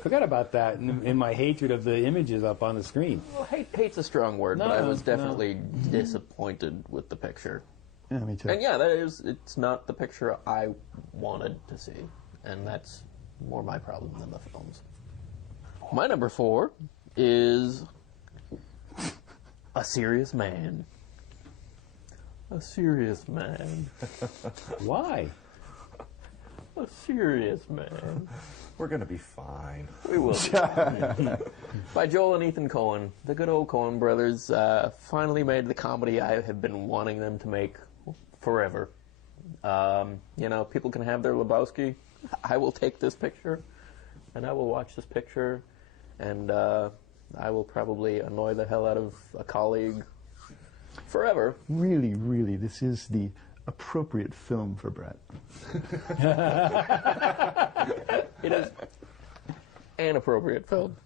Forgot about that in my hatred of the images up on the screen. Well, hate's a strong word, but I was definitely disappointed with the picture. Yeah, me too. And yeah, it's not the picture I wanted to see, and that's more my problem than the film's. My number 4 is A Serious Man. A serious man. Why? A serious man. We're going to be fine. We will be fine. By Joel and Ethan Coen, the good old Coen brothers finally made the comedy I have been wanting them to make forever. You know, people can have their Lebowski. I will take this picture, and I will watch this picture, and I will probably annoy the hell out of a colleague forever. Really, really, this is the appropriate film for Brett. It is an appropriate film.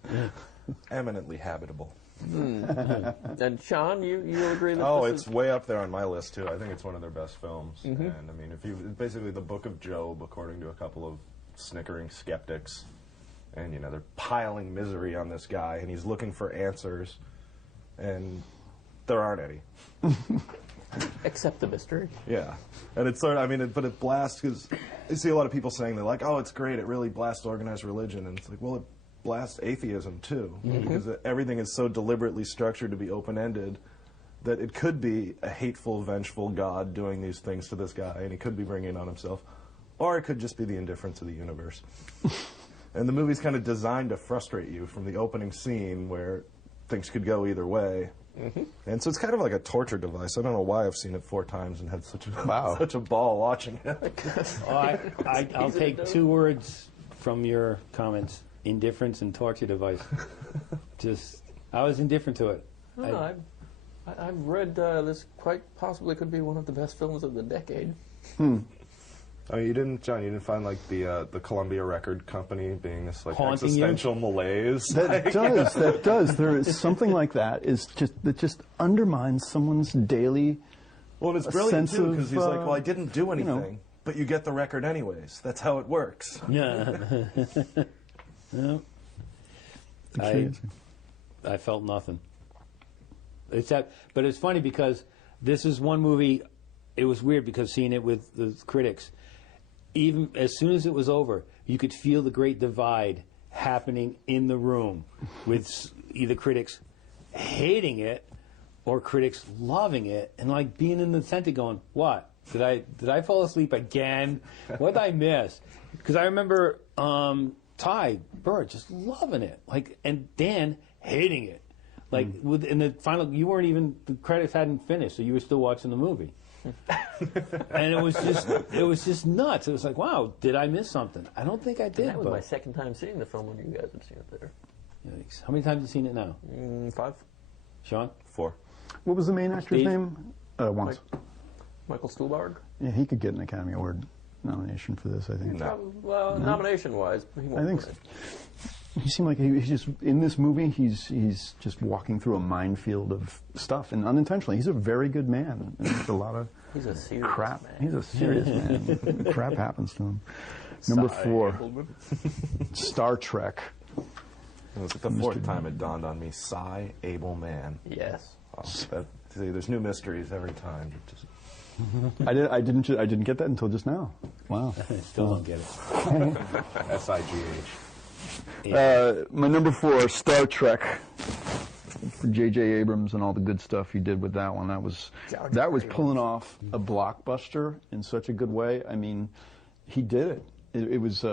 Eminently habitable. And Sean, you agree that Oh, this it's way up there on my list, too. I think it's one of their best films. Mhm. And, I mean, basically the Book of Job, according to a couple of snickering skeptics. And, you know, they're piling misery on this guy, and he's looking for answers. And there aren't any. Except the mystery. Yeah. And it's sort of, I mean, but it blasts, because you see a lot of people saying, they're like, oh, it's great, it really blasts organized religion. And it's like, well, it blasts atheism, too. Mhm. Because everything is so deliberately structured to be open-ended that it could be a hateful, vengeful God doing these things to this guy, and he could be bringing it on himself. Or it could just be the indifference of the universe. And the movie's kind of designed to frustrate you from the opening scene where things could go either way. Mm-hmm. And so it's kind of like a torture device. I don't know why I've seen it 4 times and had such a ball watching it. I'll take 2 words from your comments: indifference and torture device. I was indifferent to it. I've read this quite possibly could be one of the best films of the decade. I mean, John, you didn't find like the Columbia Record Company being this like Haunting existential malaise? That does. There is something like that that just undermines someone's daily. Well, it's brilliant sense too because he's like, well, I of, didn't do anything, you know. but you get the record anyways. That's how it works. Yeah. No. I felt nothing. But it's funny because this is one movie. It was weird because seeing it with the critics, even as soon as it was over, you could feel the great divide happening in the room with either critics hating it or critics loving it, and like being in the center going, what? Did I fall asleep again? What did I miss? Because I remember Ty Bird just loving it, like, and Dan hating it. Like in the final, the credits hadn't finished, so you were still watching the movie. And it was just nuts. It was like, wow, did I miss something? I don't think I did. And that was my second time seeing the film when you guys had seen it there. Yikes. How many times have you seen it now? 5. Sean? 4. What was the main actor's Steve? name? Once. Michael Stuhlbarg? Yeah, he could get an Academy Award nomination for this, I think. Well, No? nomination-wise, he won't I think win it. he seemed like he's just, in this movie, he's just walking through a minefield of stuff, and unintentionally. He's a very good man. And there's a lot of He's a serious crap. man. He's a serious man. Crap happens to him. Number 4, Star Trek. It was like the 4th time it dawned on me. Cy, able man. Yes. Oh, see, there's new mysteries every time. Just... I didn't get that until just now. Wow. Still don't get it. SIGH. My number 4, Star Trek. For J.J. Abrams and all the good stuff he did with that one. That was pulling off a blockbuster in such a good way. I mean, he did it. It was.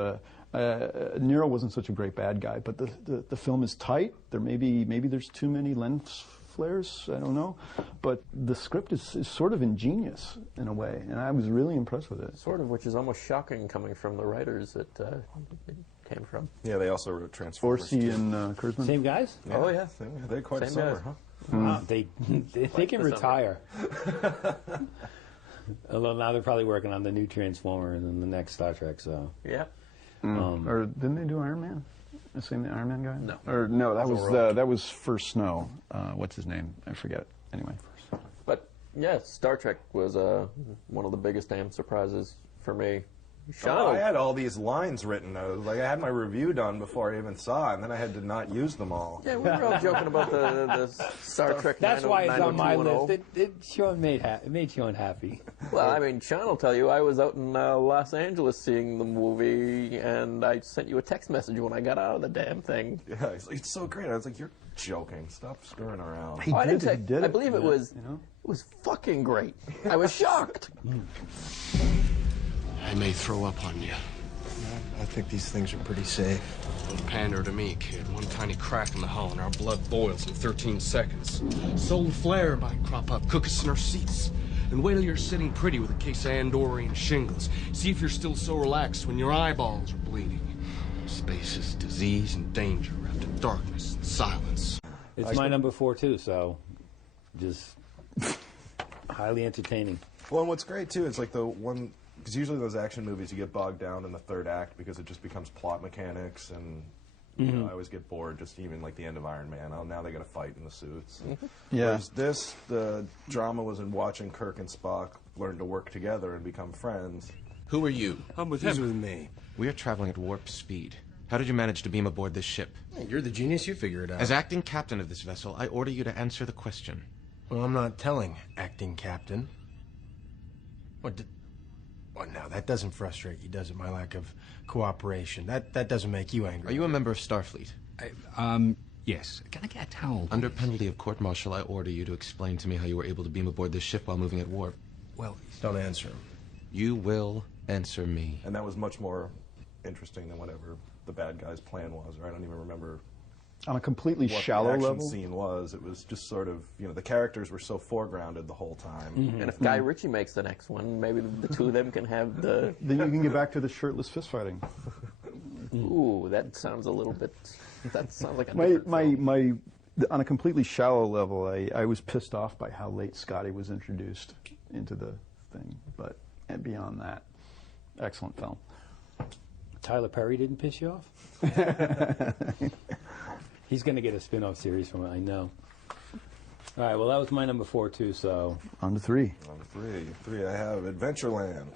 Nero wasn't such a great bad guy, but the film is tight. Maybe there's too many lens flares. I don't know, but the script is sort of ingenious in a way, and I was really impressed with it. Sort of, which is almost shocking coming from the writers that it came from. Yeah, they also wrote Transformers. Orsi and Kurzman. Same guys? Yeah. Oh yeah, they're quite Same similar, guys. huh? Wow, they can retire. Although now they're probably working on the new Transformer and then the next Star Trek. So yeah. Or didn't they do Iron Man? The same Iron Man guy? No. Or no, that was First Snow. What's his name? I forget. Anyway. But yeah, Star Trek was one of the biggest damn surprises for me. I had all these lines written. I had my review done before I even saw it, and then I had to not use them all. Yeah, we were all joking about the Star Trek. That's why it's on my list. 90210. It made Sean happy. Well, I mean, Sean will tell you, I was out in Los Angeles seeing the movie, and I sent you a text message when I got out of the damn thing. Yeah, he's like, it's so great. I was like, you're joking. Stop screwing around. He did I it. believe it was. You know? It was fucking great. I was shocked. I may throw up on you. I think these things are pretty safe. Don't pander to me, kid. One tiny crack in the hull and our blood boils in 13 seconds. Solar flare might crop up, cook us in our seats. And wait till you're sitting pretty with a case of Andorian shingles. See if you're still so relaxed when your eyeballs are bleeding. Space is disease and danger wrapped in darkness and silence. It's my number 4 too, so just highly entertaining. Well, and what's great too is like the one, because usually those action movies you get bogged down in the third act because it just becomes plot mechanics, and you know, I always get bored just even like the end of Iron Man. Oh, now they got to fight in the suits. Yeah. Whereas this, the drama was in watching Kirk and Spock learn to work together and become friends. Who are you? I'm with He's him. with me. We are traveling at warp speed. How did you manage to beam aboard this ship? Hey, you're the genius. You figure it out. As acting captain of this vessel, I order you to answer the question. Well, I'm not telling, acting captain. What now? That doesn't frustrate you, does it? My lack of cooperation. That doesn't make you angry. Are you a member of Starfleet? Yes. Can I get a towel? Under penalty of court-martial, I order you to explain to me how you were able to beam aboard this ship while moving at warp. Well, don't answer him. You will answer me. And that was much more interesting than whatever the bad guy's plan was, or I don't even remember On a completely what shallow the action level. scene was. It was just sort of, you know, the characters were so foregrounded the whole time. And if Guy Ritchie makes the next one, maybe the two of them can have the... Then you can get back to the shirtless fist fighting. Ooh, that sounds a little bit... That sounds like a different film. On a completely shallow level, I was pissed off by how late Scotty was introduced into the thing. But and beyond that, excellent film. Tyler Perry didn't piss you off? He's going to get a spin-off series from it, I know. All right, well, that was my number 4, too, so... On to 3. On to 3, I have Adventureland.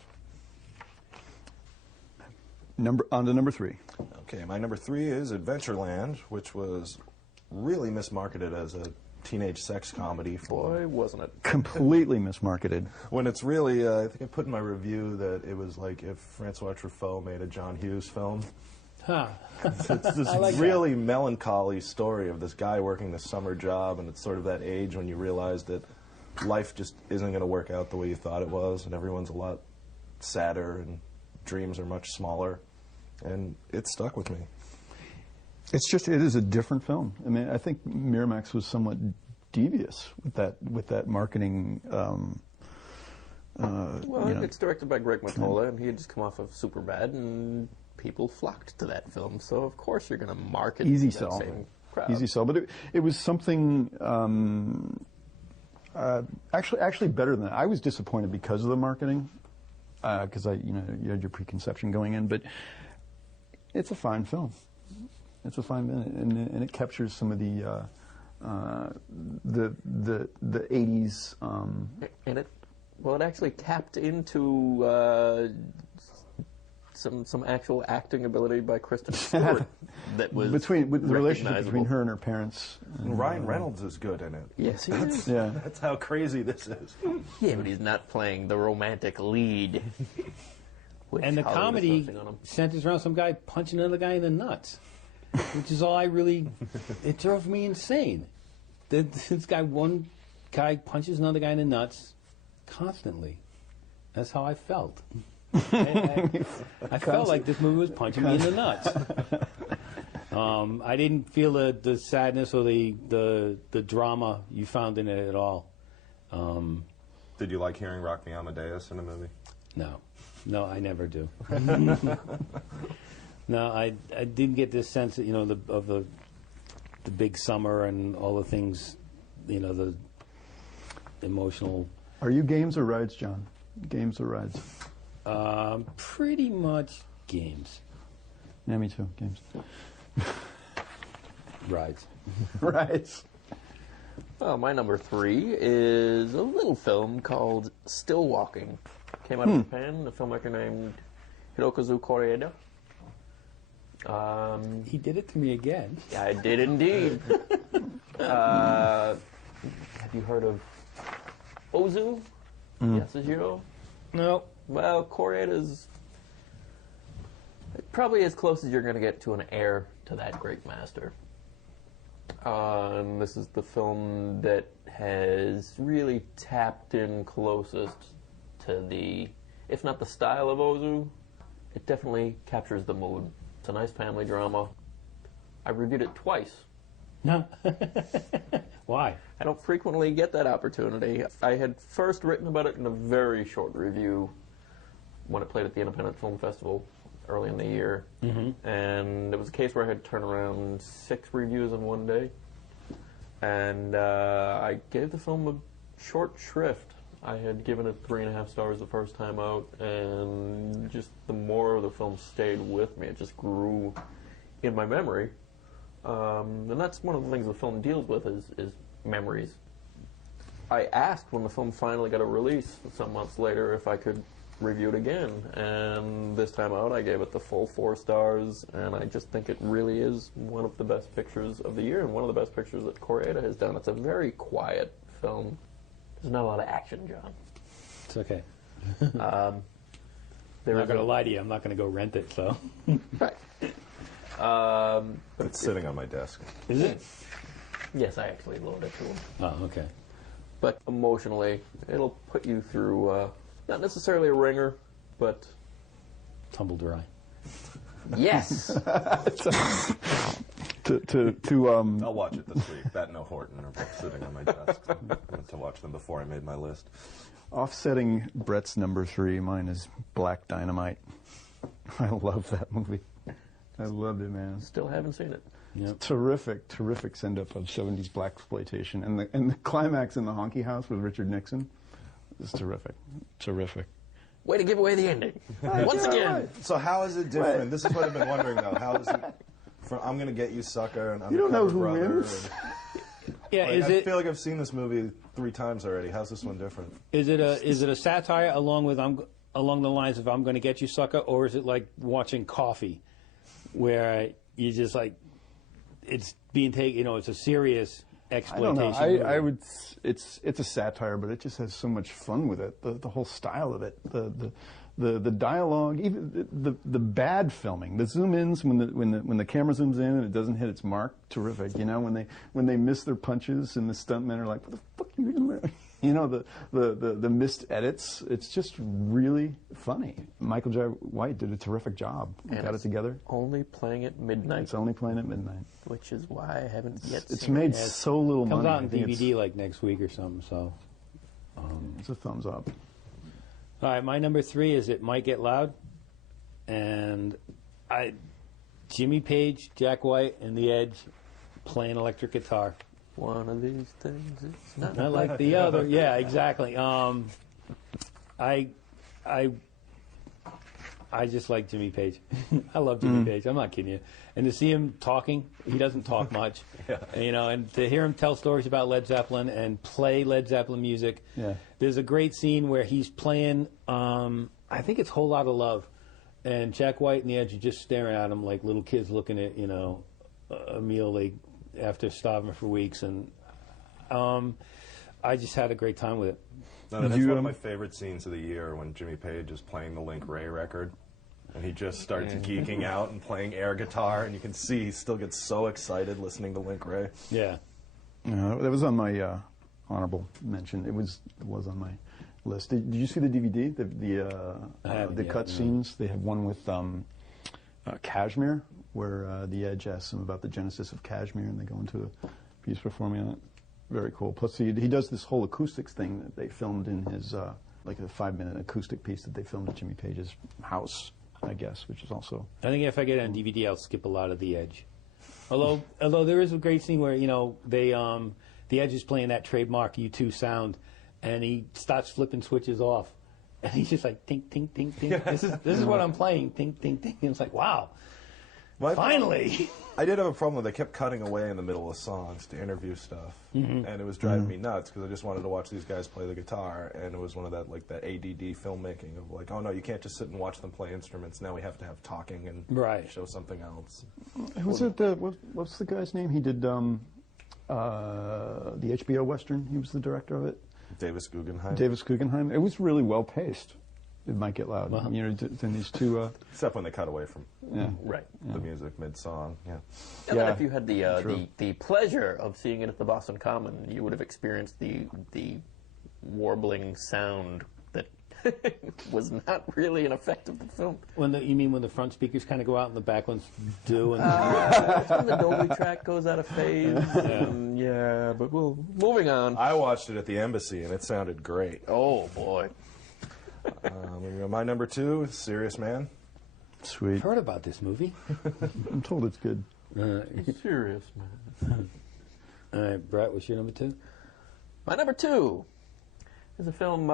On to number 3. Okay, my number 3 is Adventureland, which was really mismarketed as a teenage sex comedy. Boy, wasn't it. Completely mismarketed. When it's really, I think I put in my review that it was like if Francois Truffaut made a John Hughes film. Huh. It's this like really melancholy story of this guy working this summer job, and it's sort of that age when you realize that life just isn't going to work out the way you thought it was, and everyone's a lot sadder, and dreams are much smaller, and it stuck with me. It is a different film. I mean, I think Miramax was somewhat devious with that marketing Well, it's directed by Greg Mottola, and he had just come off of Superbad, and people flocked to that film. So of course you're going to market Easy to that sell. same crowd. Easy sell, but it was something actually better than that. I was disappointed because of the marketing, because you had your preconception going in, but it's a fine film. It's a fine film, and it captures some of the 80s. And it actually tapped into some actual acting ability by Kristen Stewart that was with the relationship between recognizable. her and her parents. And Ryan Reynolds is good in it. Yes, he is. Yeah. That's how crazy this is. Yeah, but he's not playing the romantic lead. And the Hollywood is comedy focusing on him. centers around some guy punching another guy in the nuts, which is all I really. It drove me insane. One guy punches another guy in the nuts constantly. That's how I felt. I felt like this movie was punching me in the nuts. I didn't feel the sadness or the drama you found in it at all. Did you like hearing Rock Me Amadeus in a movie? No, I never do. No, I didn't get this sense that, of the big summer and all the things, the emotional. Are you games or rides, John? Games or rides? Pretty much games. Yeah, me too. Games. Rides. Rides. Well, my number 3 is a little film called Still Walking. Came out of Japan, a filmmaker named Hirokazu Koreeda. He did it to me again. I did indeed. Have you heard of Ozu? Yasujiro? No. Well, Koreeda's probably as close as you're going to get to an heir to that great master. And this is the film that has really tapped in closest to the, if not the style of Ozu, it definitely captures the mood. It's a nice family drama. I reviewed it twice. No. Why? I don't frequently get that opportunity. I had first written about it in a very short review when it played at the Independent Film Festival early in the year. And it was a case where I had to turn around 6 reviews in one day. And I gave the film a short shrift. I had given it 3.5 stars the first time out, and just the more the film stayed with me, it just grew in my memory. And that's one of the things the film deals with is memories. I asked when the film finally got a release some months later if I could review it again, and this time out I gave it the full 4 stars, and I just think it really is one of the best pictures of the year and one of the best pictures that Koreeda has done. It's a very quiet film. There's not a lot of action, John. It's okay. I'm not going to lie to you. I'm not going to go rent it, so. Right. It's sitting on my desk. Is it? Yes, I actually loaned it to him. Oh, okay. But emotionally, it'll put you through, not necessarily a ringer, but... Tumble dry. Yes! I'll watch it this week. That and No Horton are both sitting on my desk. I meant to watch them before I made my list. Offsetting Brett's number 3, mine is Black Dynamite. I love that movie. I loved it, man. Still haven't seen it. Yep. Terrific send-up of 70s blaxploitation. And the climax in the honky house with Richard Nixon is terrific. Way to give away the ending. Once again. Right. So how is it different? Right. This is what I've been wondering, though. How is it from I'm Gonna Get You, Sucker, and You don't know Undercover who Brother? wins. Yeah, Like, I feel like I've seen this movie 3 times already. How's this one different? Is it a satire along the lines of I'm Gonna Get You, Sucker, or is it like watching Coffee, where you just like it's being taken, it's a serious exploitation movie? I don't know. I would. It's a satire, but it just has so much fun with it. The whole style of it, the dialogue, even the bad filming, the zoom ins when the camera zooms in and it doesn't hit its mark, terrific. When they miss their punches and the stuntmen are like, what the fuck are you doing? The missed edits. It's just really funny. Michael J. White did a terrific job. Got it together. Only playing at midnight. It's only playing at midnight. Which is why I haven't yet It's seen made it. so little money. Comes out on DVD like next week or something, so. It's a thumbs up. All right, my number 3 is It Might Get Loud. And Jimmy Page, Jack White, and The Edge playing electric guitar. One of these things is not like the other. Yeah, exactly. I just like Jimmy Page. I love Jimmy Page. I'm not kidding you. And to see him talking, he doesn't talk much. You know, and to hear him tell stories about Led Zeppelin and play Led Zeppelin music. Yeah. There's a great scene where he's playing, I think it's Whole Lotta Love, and Jack White and The Edge are just staring at him like little kids looking at, you know, a meal after starving for weeks. And I just had a great time with it. No, that's one of my favorite scenes of the year, when Jimmy Page is playing the Link Ray record, and he just starts geeking out and playing air guitar, and you can see he still gets so excited listening to Link Ray. Yeah. That was on my honorable mention. It was on my list. Did you see the DVD? The cut scenes. They have one with Kashmir, where The Edge asks him about the genesis of Kashmir, and they go into a piece performing on it. Very cool. Plus, he does this whole acoustics thing that they filmed in his, like a 5-minute acoustic piece that they filmed at Jimmy Page's house, I guess, which is also... I think if I get it on DVD, I'll skip a lot of The Edge. Although there is a great scene where, you know, The Edge is playing that trademark U2 sound, and he starts flipping switches off. And he's just like, ting, ting, ting, ting. This is what I'm playing, ting, ting, ting. And it's like, wow. Finally! I did have a problem with it. They kept cutting away in the middle of songs to interview stuff, and it was driving me nuts because I just wanted to watch these guys play the guitar, and it was one of that ADD filmmaking of like, oh no, you can't just sit and watch them play instruments. Now we have to have talking and show something else. What's the guy's name? He did the HBO Western. He was the director of it. Davis Guggenheim. Davis Guggenheim. It was really well paced. It might get loud. You know, then these two. Except when they cut away from the music mid-song. Yeah. And then if you had the pleasure of seeing it at the Boston Common, you would have experienced the warbling sound that was not really an effect of the film. You mean when the front speakers kind of go out and the back ones do? And that's when the Dolby track goes out of phase. But moving on. I watched it at the Embassy, and it sounded great. Oh, boy. My number 2 is Serious Man. Sweet. Heard about this movie. I'm told it's good. Serious Man. All right, Brett, what's your number 2? My number 2 is a film,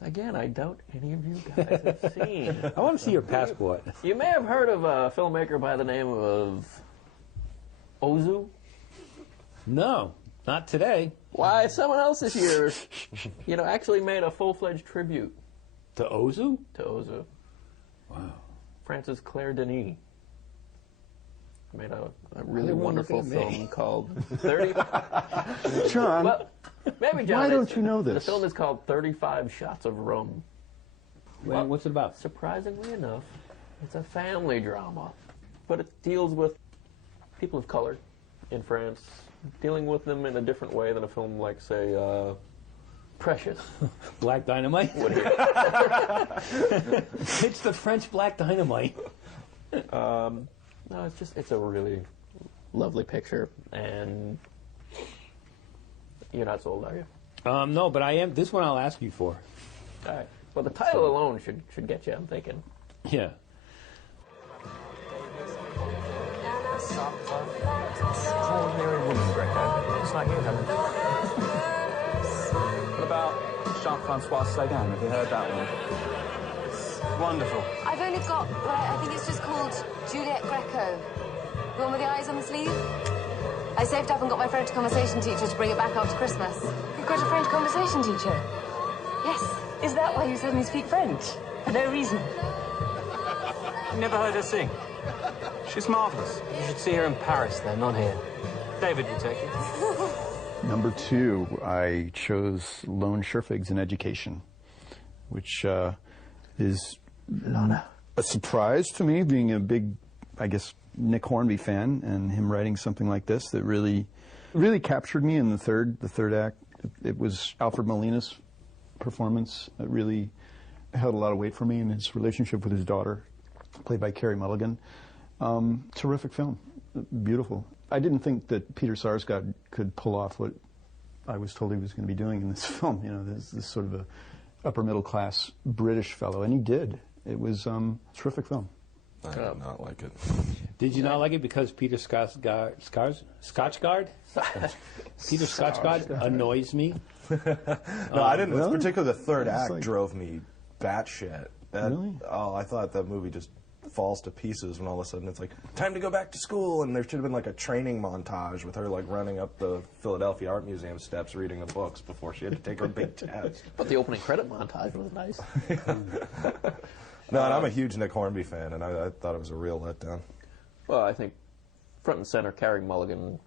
again, I doubt any of you guys have seen. I want to see your passport. You may have heard of a filmmaker by the name of Ozu. No, not today. Why, someone else this year, actually made a full-fledged tribute. To Ozu? To Ozu. Wow. Frances Claire Denis made a really wonderful film called 30... John, well, maybe John, why don't you know this? The film is called 35 Shots of Rum. Well, what's it about? Surprisingly enough, it's a family drama, but it deals with people of color in France, dealing with them in a different way than a film like, say, Precious. Black Dynamite? It's the French Black Dynamite. No, it's a really lovely picture, and you're not sold, are you? No, but I am. This one I'll ask you for. All right. Well, the title alone should get you, I'm thinking. Yeah. Extraordinary woman, Greco. Just like you, Helen. What about Jean-Francois Sagan? Have you heard that one? Wonderful. I've only got, I think it's just called Juliet Greco. The one with the eyes on the sleeve. I saved up and got my French conversation teacher to bring it back after Christmas. You've got a French conversation teacher? Yes. Is that why you suddenly speak French? For no reason? You never heard her sing? She's marvellous. You should see her in Paris, then, not here. David will take you. Number 2, I chose Lone Scherfig's in Education, which is a surprise to me, being a big, I guess, Nick Hornby fan, and him writing something like this that really captured me in the third act. It was Alfred Molina's performance that really held a lot of weight for me, and his relationship with his daughter, played by Carey Mulligan. Terrific film. Beautiful. I didn't think that Peter Sarsgaard could pull off what I was told he was going to be doing in this film. You know, this sort of a upper middle class British fellow, and he did. It was a terrific film. I did not like it. Did you not like it because Peter Scotchgard Peter Scotchgard annoys me? No, I didn't. Really? Particularly the third act like- drove me batshit. Really? Oh, I thought that movie just falls to pieces when all of a sudden it's like, time to go back to school, and there should have been like a training montage with her like running up the Philadelphia Art Museum steps reading the books before she had to take her big test. But the opening credit montage was nice. No, and I'm a huge Nick Hornby fan, and I thought it was a real letdown. Well, I think front and center, Carey Mulligan,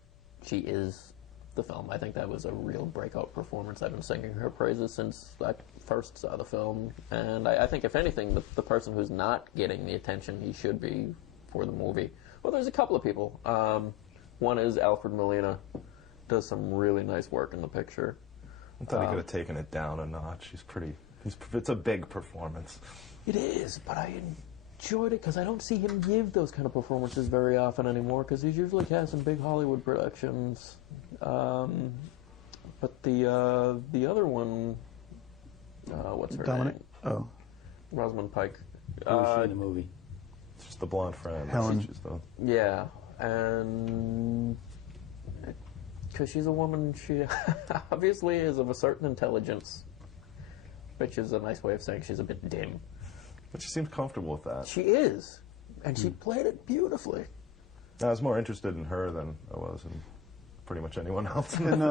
she is the film. I think that was a real breakout performance. I've been singing her praises since I first saw the film, and I think, if anything, the person who's not getting the attention he should be for the movie, well, there's a couple of people. One is Alfred Molina, does some really nice work in the picture. I thought he could have taken it down a notch. It's a big performance. It is, but I enjoyed it because I don't see him give those kind of performances very often anymore, because he's usually cast in big Hollywood productions. But the other one, what's her Dominic? name? Oh. Rosamund Pike. Who was she in the movie? It's just the blonde friend. Helen. Yeah, and because she's a woman, she obviously is of a certain intelligence, which is a nice way of saying she's a bit dim. But she seems comfortable with that. She is, and she played it beautifully. I was more interested in her than I was in pretty much anyone else. And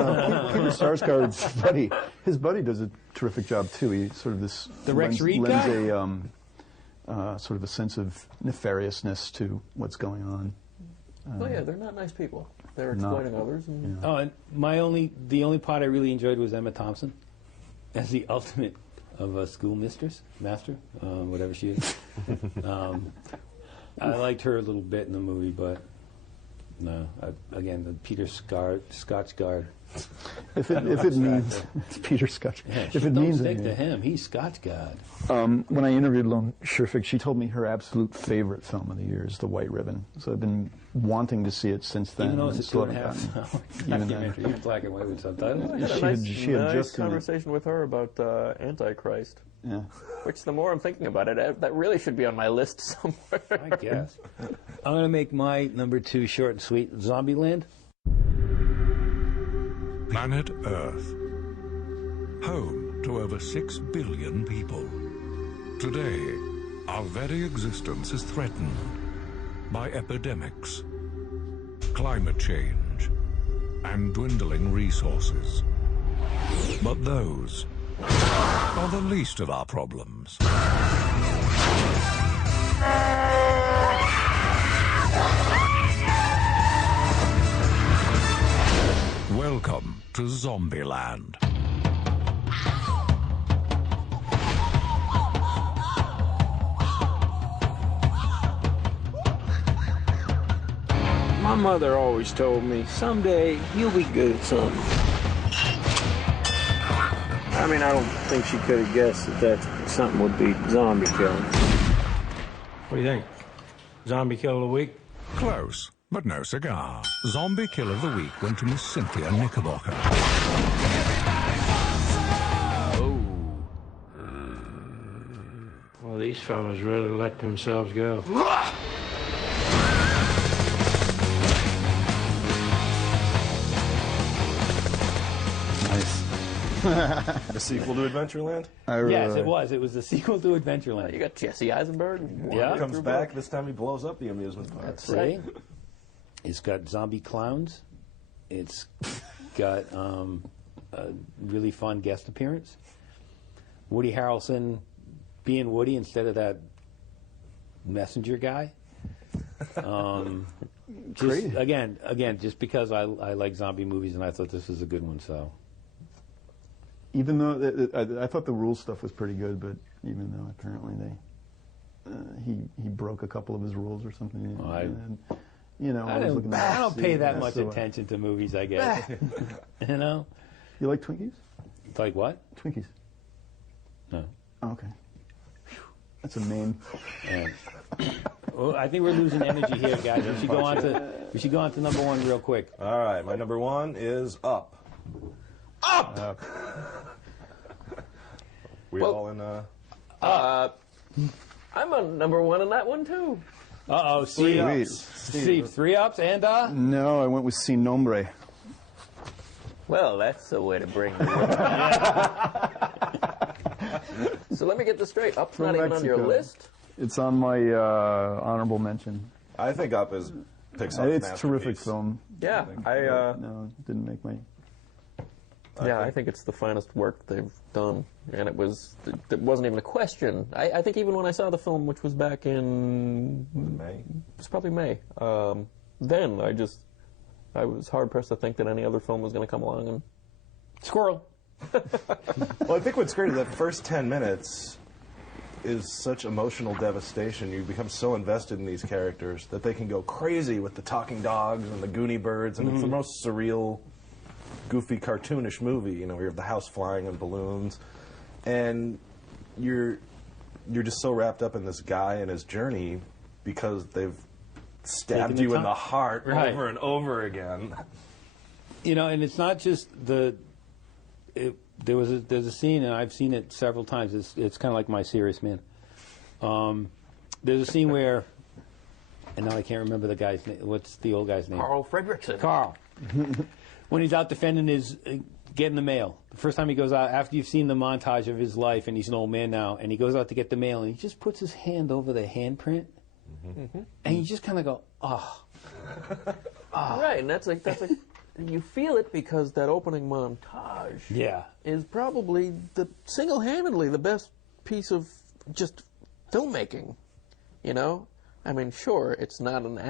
Peter Sarsgaard's buddy, his buddy does a terrific job too. He sort of The Rex Reed lends guy? a sort of a sense of nefariousness to what's going on. Oh yeah, they're not nice people. They're exploiting others. And Oh, and the only part I really enjoyed was Emma Thompson as the ultimate of a master, whatever she is. I liked her a little bit in the movie, but no. Again, the Peter Scotchgard. If it means it's Peter Scotch. Yeah, If it don't means stick anything. to him. He's Scotchgard. When I interviewed Lone Scherfig, she told me her absolute favorite film of the year is The White Ribbon. So I've been wanting to see it since then. Even though and it's a still 2.5 haven't hour gotten- even then. documentary, even black and white with subtitles. I had a nice just seen it. conversation with her about Antichrist. Yeah. Which, the more I'm thinking about it, that really should be on my list somewhere. I guess. I'm going to make my number 2 short and sweet. Zombieland. Planet Earth, home to over 6 billion people. Today, our very existence is threatened by epidemics, climate change, and dwindling resources. But those are the least of our problems. Welcome to Zombieland. My mother always told me, someday you'll be good at something. I mean, I don't think she could have guessed that something would be zombie killing. What do you think? Zombie kill of the week? Close, but no cigar. Zombie kill of the week went to Miss Cynthia Knickerbocker. Well, these fellas really let themselves go. Nice. The sequel to Adventureland? Yes, it was. It was the sequel to Adventureland. You got Jesse Eisenberg. Yeah. He comes back. This time he blows up the amusement park. That's right. It's got zombie clowns. It's got a really fun guest appearance. Woody Harrelson being Woody instead of that messenger guy. Just, again, just because I like zombie movies and I thought this was a good one, so. Even though I thought the rules stuff was pretty good, but even though apparently he broke a couple of his rules or something, and, you know, I don't pay that much attention to movies, I guess. You know. You like Twinkies? Like what? Twinkies. No. Oh, okay. That's a name. Yeah. Well, I think we're losing energy here, guys. We should go on to number 1 real quick. All right, my number 1 is Up. Up! We all in, I'm on number 1 on that one, too. Uh-oh, Steve. Steve, 3 ups and, No, I went with Sin Nombre. Well, that's the way to bring the So let me get this straight. Up's not even on your list? It's on my honorable mention. I think Up is Pixar's It's a terrific film. Yeah, No, it didn't make my... I think it's the finest work they've done, and it wasn't even a question. I think even when I saw the film, which was back in May, it was probably May. Then I was hard pressed to think that any other film was going to come along and squirrel. Well, I think what's great is that first 10 minutes is such emotional devastation. You become so invested in these characters that they can go crazy with the talking dogs and the Goonie birds, and it's the most surreal, goofy, cartoonish movie. You know, where you have the house flying in balloons, and you're just so wrapped up in this guy and his journey because they've stabbed you in the heart over and over again. You know, and it's not just there's a scene, and I've seen it several times. It's kind of like My Serious Man. There's a scene where, and now I can't remember the guy's name. What's the old guy's name? Carl Fredricksen. Carl. When he's out defending getting the mail. The first time he goes out, after you've seen the montage of his life, and he's an old man now, and he goes out to get the mail, and he just puts his hand over the handprint, and you just kind of go, oh. Right, and that's like you feel it because that opening montage is probably single-handedly the best piece of just filmmaking, you know? I mean, sure, it's not it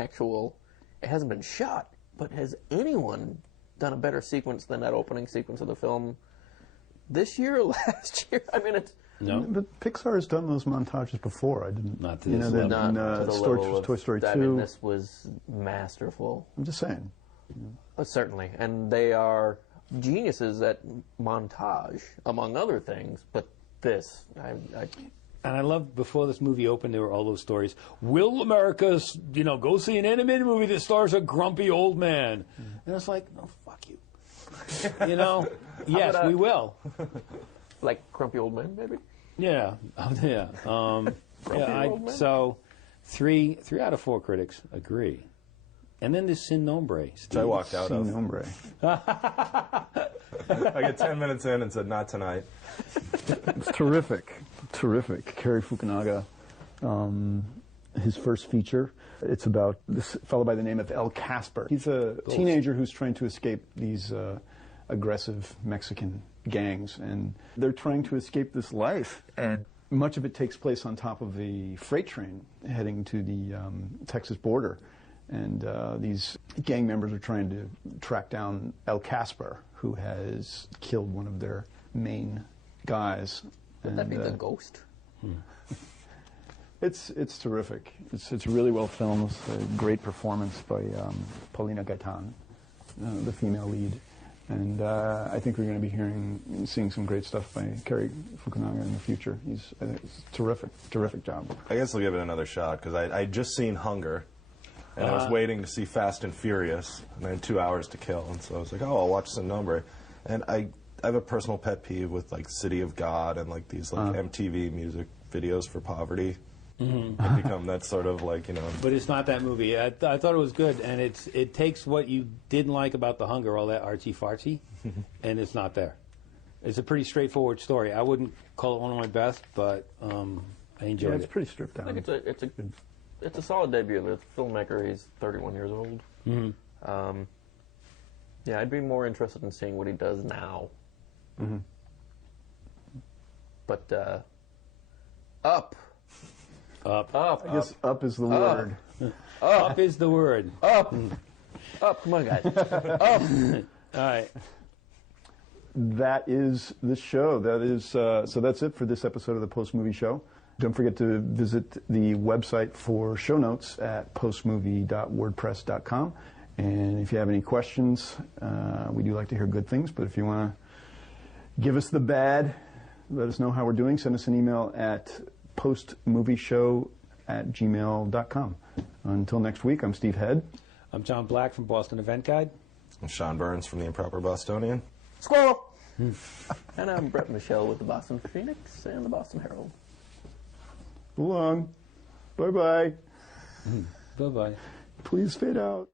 hasn't been shot, but has anyone done a better sequence than that opening sequence of the film this year or last year? I mean, it's... No. But Pixar has done those montages before. I didn't... Not to this level. Not to the level of Toy Story 2. I mean, this was masterful. I'm just saying. Certainly. And they are geniuses at montage, among other things. But this, And I love, before this movie opened, there were all those stories. Will America, go see an animated movie that stars a grumpy old man? And it's like, no, fuck you. Yes, we will. Like Grumpy Old Men, maybe? Yeah. Yeah. Old Men? So 3 out of 4 critics agree. And then there's Sin Nombre. Which I walked out of. Sin Nombre. I got 10 minutes in and said, not tonight. It's terrific. Terrific. Cary Fukunaga, his first feature. It's about this fellow by the name of El Casper. He's a teenager who's trying to escape these aggressive Mexican gangs, and they're trying to escape this life. And much of it takes place on top of a freight train heading to the Texas border. And these gang members are trying to track down El Casper, who has killed one of their main guys. Would that be the ghost? It's terrific. It's really well filmed. It's a great performance by Paulina Gaetan, the female lead. And I think we're going to be seeing some great stuff by Cary Fukunaga in the future. I think it's terrific job. I guess I'll give it another shot, because I'd just seen Hunger, and I was waiting to see Fast and Furious, and I had 2 hours to kill, and so I was like, oh, I'll watch Sin Nombre. And I have a personal pet peeve with, like, City of God and, like, these, like, MTV music videos for poverty. I've become that sort of, like, But it's not that movie. I thought it was good, and it takes what you didn't like about The Hunger, all that artsy-fartsy, and it's not there. It's a pretty straightforward story. I wouldn't call it one of my best, but I enjoyed it. It's pretty stripped down. I think it's a solid debut. The filmmaker, he's 31 years old. Yeah, I'd be more interested in seeing what he does now. But Up. I guess up is the word. Up is the word. Up. Up. Come on, guys. Up. All right. That is the show. So that's it for this episode of the Post Movie Show. Don't forget to visit the website for show notes at postmovie.wordpress.com. And if you have any questions, we do like to hear good things, but if you want to give us the bad, let us know how we're doing. Send us an email at postmovieshow@gmail.com. Until next week, I'm Steve Head. I'm John Black from Boston Event Guide. I'm Sean Burns from The Improper Bostonian. Squirrel! And I'm Brett Michel with the Boston Phoenix and the Boston Herald. So long. Bye-bye. Bye-bye. Please fade out.